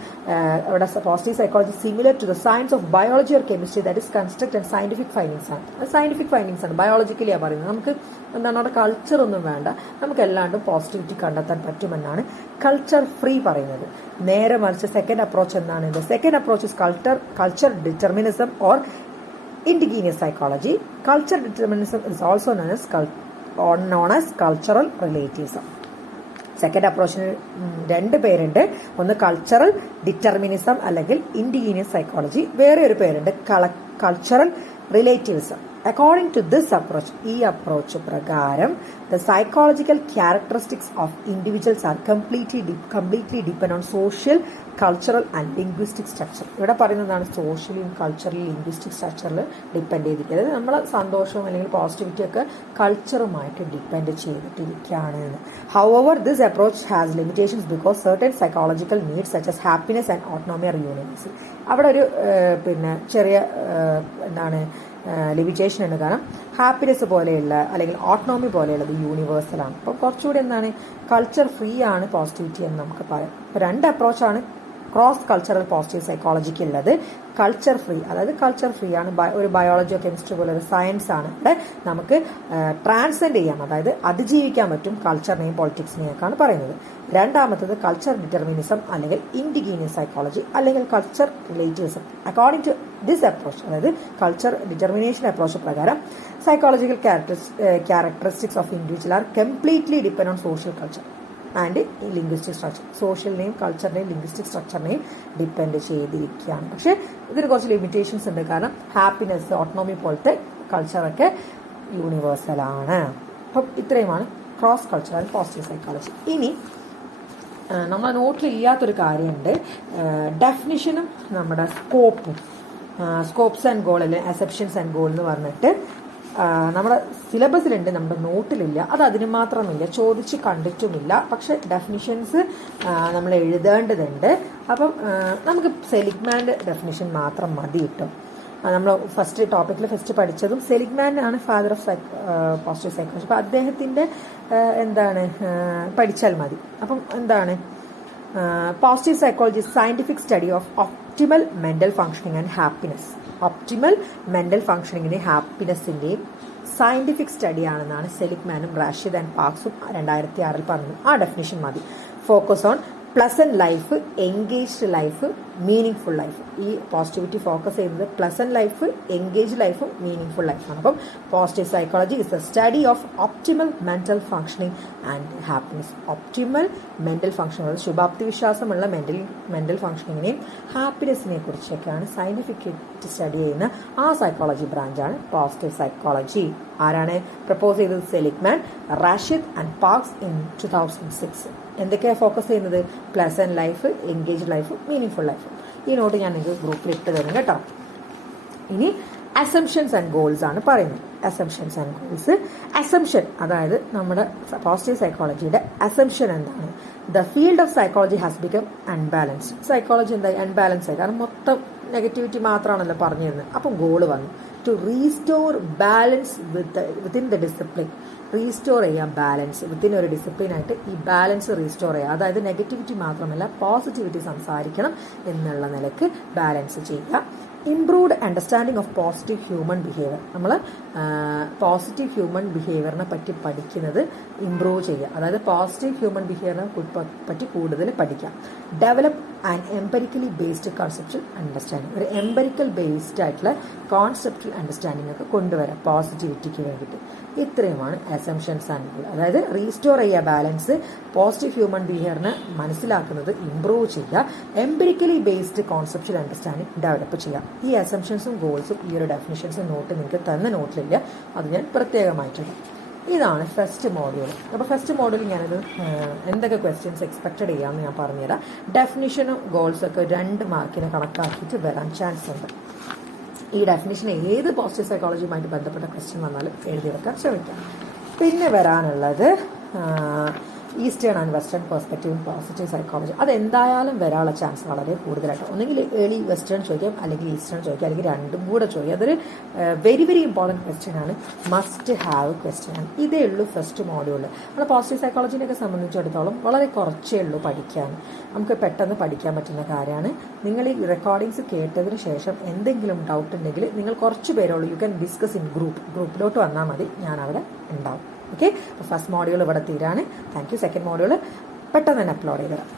അവിടെ positive psychology similar to the science of biology or chemistry that is construct and scientific findings ആണ്. അത് സയന്റിഫിക് ഫൈൻഡിങ്സ് ആണ്, ബയോളജിക്കലിയാണ് പറയുന്നത്. നമുക്ക് അവിടെ കൾച്ചർ ഒന്നും വേണ്ട, നമുക്ക് എല്ലാണ്ടും പോസിറ്റിവിറ്റി കണ്ടെത്താൻ പറ്റുമെന്നാണ് കൾച്ചർ ഫ്രീ പറയുന്നത്. നേരെ മറിച്ച് സെക്കൻഡ് അപ്രോച്ച് എന്താണ്? Second approach is culture determinism or indigenous psychology. Culture determinism is also known as cultural relativism. Second അപ്രോച്ചിന് 2 പേരുണ്ട്. ഒന്ന് കൾച്ചറൽ ഡിറ്റർമിനിസം അല്ലെങ്കിൽ ഇൻഡിജീനിയസ് സൈക്കോളജി, വേറെ ഒരു പേരുണ്ട് cultural relativism. According to this approach, ഈ അപ്രോച്ച് പ്രകാരം the psychological characteristics of individuals are completely depend on social, cultural and linguistic structure. ഇവിടെ പറയുന്നതാണ് സോഷ്യലി കൾച്ചറൽ ലിംഗ്വിസ്റ്റിക് സ്ട്രക്ചറിൽ ഡിപ്പെൻഡ് ചെയ്തിരിക്കുന്നത്. അതായത് നമ്മളെ സന്തോഷവും അല്ലെങ്കിൽ പോസിറ്റിവിറ്റി ഒക്കെ കൾച്ചറുമായിട്ട് depend ചെയ്തിട്ടിരിക്കുകയാണ്. However, this approach has limitations because certain psychological needs such as happiness and autonomy are universal. അവിടെ ഒരു ചെറിയ എന്താണ് ലിമിറ്റേഷൻ ഉണ്ട്. കാരണം ഹാപ്പിനെസ് പോലെയുള്ള അല്ലെങ്കിൽ ഓട്ടോണോമി പോലെയുള്ളത് യൂണിവേഴ്സലാണ്. അപ്പം കുറച്ചുകൂടി എന്താണ് കൾച്ചർ ഫ്രീ ആണ് പോസിറ്റിവിറ്റി എന്ന് നമുക്ക് പറയാം. അപ്പോൾ രണ്ട് അപ്രോച്ചാണ് ക്രോസ് കൾച്ചറൽ പോസിറ്റീവ് സൈക്കോളജിക്ക് ഉള്ളത്. കൾച്ചർ ഫ്രീ, അതായത് കൾച്ചർ ഫ്രീ ആണ്, ഒരു ബയോളജിയോ കെമിസ്ട്രി പോലെ ഒരു സയൻസ് ആണ്. ഇവിടെ നമുക്ക് ട്രാൻസെൻഡ് ചെയ്യാം, അതായത് അതിജീവിക്കാൻ പറ്റും കൾച്ചറിനെയും പൊളിറ്റിക്സിനെയൊക്കെയാണ് പറയുന്നത്. രണ്ടാമത്തത് കൾച്ചർ ഡിറ്റർമിനിസം അല്ലെങ്കിൽ ഇൻഡിജീനിയസ് സൈക്കോളജി അല്ലെങ്കിൽ culture relativism. According to this approach, അതായത് കൾച്ചർ ഡിറ്റർമിനേഷൻ അപ്രോച്ച് പ്രകാരം psychological characteristics of individual are completely depend on social culture and linguistic structure. സോഷ്യലിനെയും കൾച്ചറിനെയും ലിംഗ്വിസ്റ്റിക് സ്ട്രക്ചറിനെയും ഡിപ്പെൻഡ് ചെയ്തിരിക്കുകയാണ്. പക്ഷേ ഇതിന് കുറച്ച് ലിമിറ്റേഷൻസ് ഉണ്ട്. കാരണം ഹാപ്പിനെസ്, ഓട്ടോണോമി പോലത്തെ കൾച്ചറൊക്കെ യൂണിവേഴ്സലാണ്. അപ്പം ഇത്രയുമാണ് ക്രോസ് കൾച്ചറൽ പോസിറ്റീവ് സൈക്കോളജി. ഇനി നമ്മളെ നോട്ടിൽ ഇല്ലാത്തൊരു കാര്യമുണ്ട്. ഡെഫിനിഷനും നമ്മുടെ സ്കോപ്സ് ആൻഡ് ഗോൾ അല്ലെങ്കിൽ അസെപ്ഷൻസ് ആൻഡ് ഗോൾ എന്ന് പറഞ്ഞിട്ട് നമ്മുടെ സിലബസിലുണ്ട്, നമ്മുടെ നോട്ടിലില്ല. അത് അതിന് മാത്രമില്ല, ചോദിച്ച് കണ്ടിട്ടുമില്ല. പക്ഷെ ഡെഫിനിഷൻസ് നമ്മൾ എഴുതേണ്ടതുണ്ട്. അപ്പം നമുക്ക് സെലിഗ്മാൻ്റെ ഡെഫിനിഷൻ മാത്രം മതി കിട്ടും. നമ്മൾ ടോപ്പിക്കിൽ ഫസ്റ്റ് പഠിച്ചതും സെലിഗ്മാനാണ് ഫാദർ ഓഫ് പോസിറ്റീവ് സൈക്കോളജി. അപ്പം അദ്ദേഹത്തിൻ്റെ പഠിച്ചാൽ മതി. അപ്പം positive psychology scientific study of optimal mental functioning and happiness. Optimal mental ഫംഗ്ഷനിങ്ങിന്റെയും ഹാപ്പിനെസിന്റെയും സയന്റിഫിക് സ്റ്റഡി ആണെന്നാണ് സെലിഗ്മാനും റാഷിദ് ആൻഡ് പാക്സും 2006 പറഞ്ഞത്. ആ ഡെഫിനിഷൻ മതി. Focus on pleasant life, engaged life, meaning full life. ഈ പോസിറ്റിവിറ്റി ഫോക്കസ് ചെയ്യുന്നത് പ്ലസന്റ് ലൈഫ്, എൻഗേജ്ഡ് ലൈഫും മീനിങ് ഫുൾ ലൈഫാണ്. അപ്പം positive psychology is the study of optimal mental functioning and happiness. Optimal mental function, ശുഭാപ്തി വിശ്വാസമുള്ള mental ഫംഗ്ഷനിങ്ങിനെയും ഹാപ്പിനെസിനെ കുറിച്ചൊക്കെയാണ് സയന്റിഫിക് സ്റ്റഡി ചെയ്യുന്ന ആ സൈക്കോളജി ബ്രാഞ്ചാണ് പോസിറ്റീവ് സൈക്കോളജി. ആരാണ് പ്രപ്പോസ് ചെയ്തത്? Seligman, Rashid and Parks in 2006. എന്തൊക്കെയാണ് ഫോക്കസ് ചെയ്യുന്നത്? Pleasant life, engaged life, meaning full life. ഈ നോട്ട് ഞാൻ നിങ്ങൾക്ക് ഗ്രൂപ്പിൽ ഇട്ട് തരും കേട്ടോ. ഇനി അസംഷൻസ് ആൻഡ് ഗോൾസ് ആണ് പറയുന്നത്. Assumptions and goals. അസംഷൻ, അതായത് നമ്മുടെ പോസിറ്റീവ് സൈക്കോളജിയുടെ അസംഷൻ എന്താണ്? The field of psychology has become unbalanced. Psychology എന്തായി? അൺബാലൻസ് ആയി. കാരണം മൊത്തം നെഗറ്റിവിറ്റി മാത്രമാണല്ലോ പറഞ്ഞു തരുന്നത്. അപ്പം ഗോള് വന്നു to restore balance within the discipline. Restore ചെയ്യാം ബാലൻസ് വിത്തിൻ ഒരു ഡിസിപ്ലിനായിട്ട് ഈ ബാലൻസ് റീസ്റ്റോർ ചെയ്യാം. അതായത് നെഗറ്റിവിറ്റി മാത്രമല്ല പോസിറ്റിവിറ്റി സംസാരിക്കണം എന്നുള്ള നിലയ്ക്ക് ബാലൻസ് ചെയ്യുക. Improved understanding of positive human behaviour. നമ്മൾ പോസിറ്റീവ് ഹ്യൂമൻ ബിഹേവിയറിനെ പറ്റി പഠിക്കുന്നത് ഇംപ്രൂവ് ചെയ്യുക. അതായത് പോസിറ്റീവ് ഹ്യൂമൻ ബിഹേവിയറിനെ പറ്റി കൂടുതൽ പഠിക്കാം. Develop and എംപെരിക്കലി based conceptual understanding. ഒരു എംപെരിക്കൽ ബേസ്ഡ് ആയിട്ടുള്ള കോൺസെപ്റ്റൽ അണ്ടർസ്റ്റാൻഡിങ് ഒക്കെ കൊണ്ടുവരാം പോസിറ്റിവിറ്റിക്ക് വേണ്ടിയിട്ട്. ഇത്രയുമാണ് അസംഷൻസ് ആൻഡ് ഗോൾ. അതായത് റീസ്റ്റോർ ചെയ്യുക ബാലൻസ്, പോസിറ്റീവ് ഹ്യൂമൻ ബിഹേവിയറിനെ മനസ്സിലാക്കുന്നത് ഇംപ്രൂവ് ചെയ്യുക, എംപെരിക്കലി ബേസ്ഡ് കോൺസെപ്റ്റൽ അണ്ടർസ്റ്റാൻഡിങ് ഡെവലപ്പ് ചെയ്യുക. ഈ അസംഷൻസും ഗോൾസും ഈ ഒരു ഡെഫിനിഷൻസും നോട്ട് നിങ്ങൾക്ക് തന്ന നോട്ടിലില്ല, അത് ഞാൻ പ്രത്യേകമായിട്ടുണ്ട്. ഇതാണ് ഫസ്റ്റ് മോഡ്യൂൾ. അപ്പോൾ ഫസ്റ്റ് മോഡ്യൂൾ ഞാനത് എന്തൊക്കെ ക്വസ്റ്റ്യൻസ് എക്സ്പെക്റ്റഡ് ചെയ്യാമെന്ന് ഞാൻ പറഞ്ഞുതരാം. ഡെഫിനിഷനും ഗോൾസൊക്കെ 2 മാർക്കിന് കണക്കാക്കിയിട്ട് വരാൻ ചാൻസ് ഉണ്ട്. ഈ ഡെഫിനിഷൻ ഏത് പോസിറ്റീവ് സൈക്കോളജിയുമായിട്ട് ബന്ധപ്പെട്ട ക്വസ്റ്റ്യൻ വന്നാലും എഴുതി വെക്കാൻ ശ്രമിക്കാം. പിന്നെ വരാനുള്ളത് eastern and western perspective positive psychology. അതെന്തായാലും വരാനുള്ള ചാൻസ് വളരെ കൂടുതലായിട്ട്. ഒന്നെങ്കിൽ ഏർലി വെസ്റ്റേൺ ചോദിക്കാം, അല്ലെങ്കിൽ ഈസ്റ്റേൺ ചോദിക്കാം, അല്ലെങ്കിൽ രണ്ടും കൂടെ ചോദിക്കാം. അതൊരു വെരി വെരി ഇമ്പോർട്ടൻറ്റ് ക്വസ്റ്റ്യൻ ആണ്, മസ്റ്റ് ഹാവ് ക്വസ്റ്റ്യൻ ആണ്. ഇതേ ഉള്ളൂ ഫസ്റ്റ് മോഡ്യൂളിൽ. നമ്മൾ പോസിറ്റീവ് സൈക്കോളജിനെയൊക്കെ സംബന്ധിച്ചിടത്തോളം വളരെ കുറച്ചേ ഉള്ളൂ പഠിക്കാൻ. നമുക്ക് പെട്ടെന്ന് പഠിക്കാൻ പറ്റുന്ന കാര്യമാണ്. നിങ്ങൾ ഈ റെക്കോർഡിങ്സ് കേട്ടതിന് ശേഷം എന്തെങ്കിലും ഡൗട്ട് ഉണ്ടെങ്കിൽ നിങ്ങൾ കുറച്ച് പേരുള്ളൂ, യു ക്യാൻ ഡിസ്കസ് ഇൻ ഗ്രൂപ്പിലോട്ട് വന്നാൽ മതി, ഞാൻ അവിടെ ഉണ്ടാവും. ഓക്കെ, അപ്പോൾ ഫസ്റ്റ് മോഡ്യൂൾ ഇവിടെ തീരാണ്. Thank you. സെക്കൻഡ് മോഡ്യൂൾ പെട്ടെന്ന് തന്നെ അപ്ലോഡ് ചെയ്തതാണ്.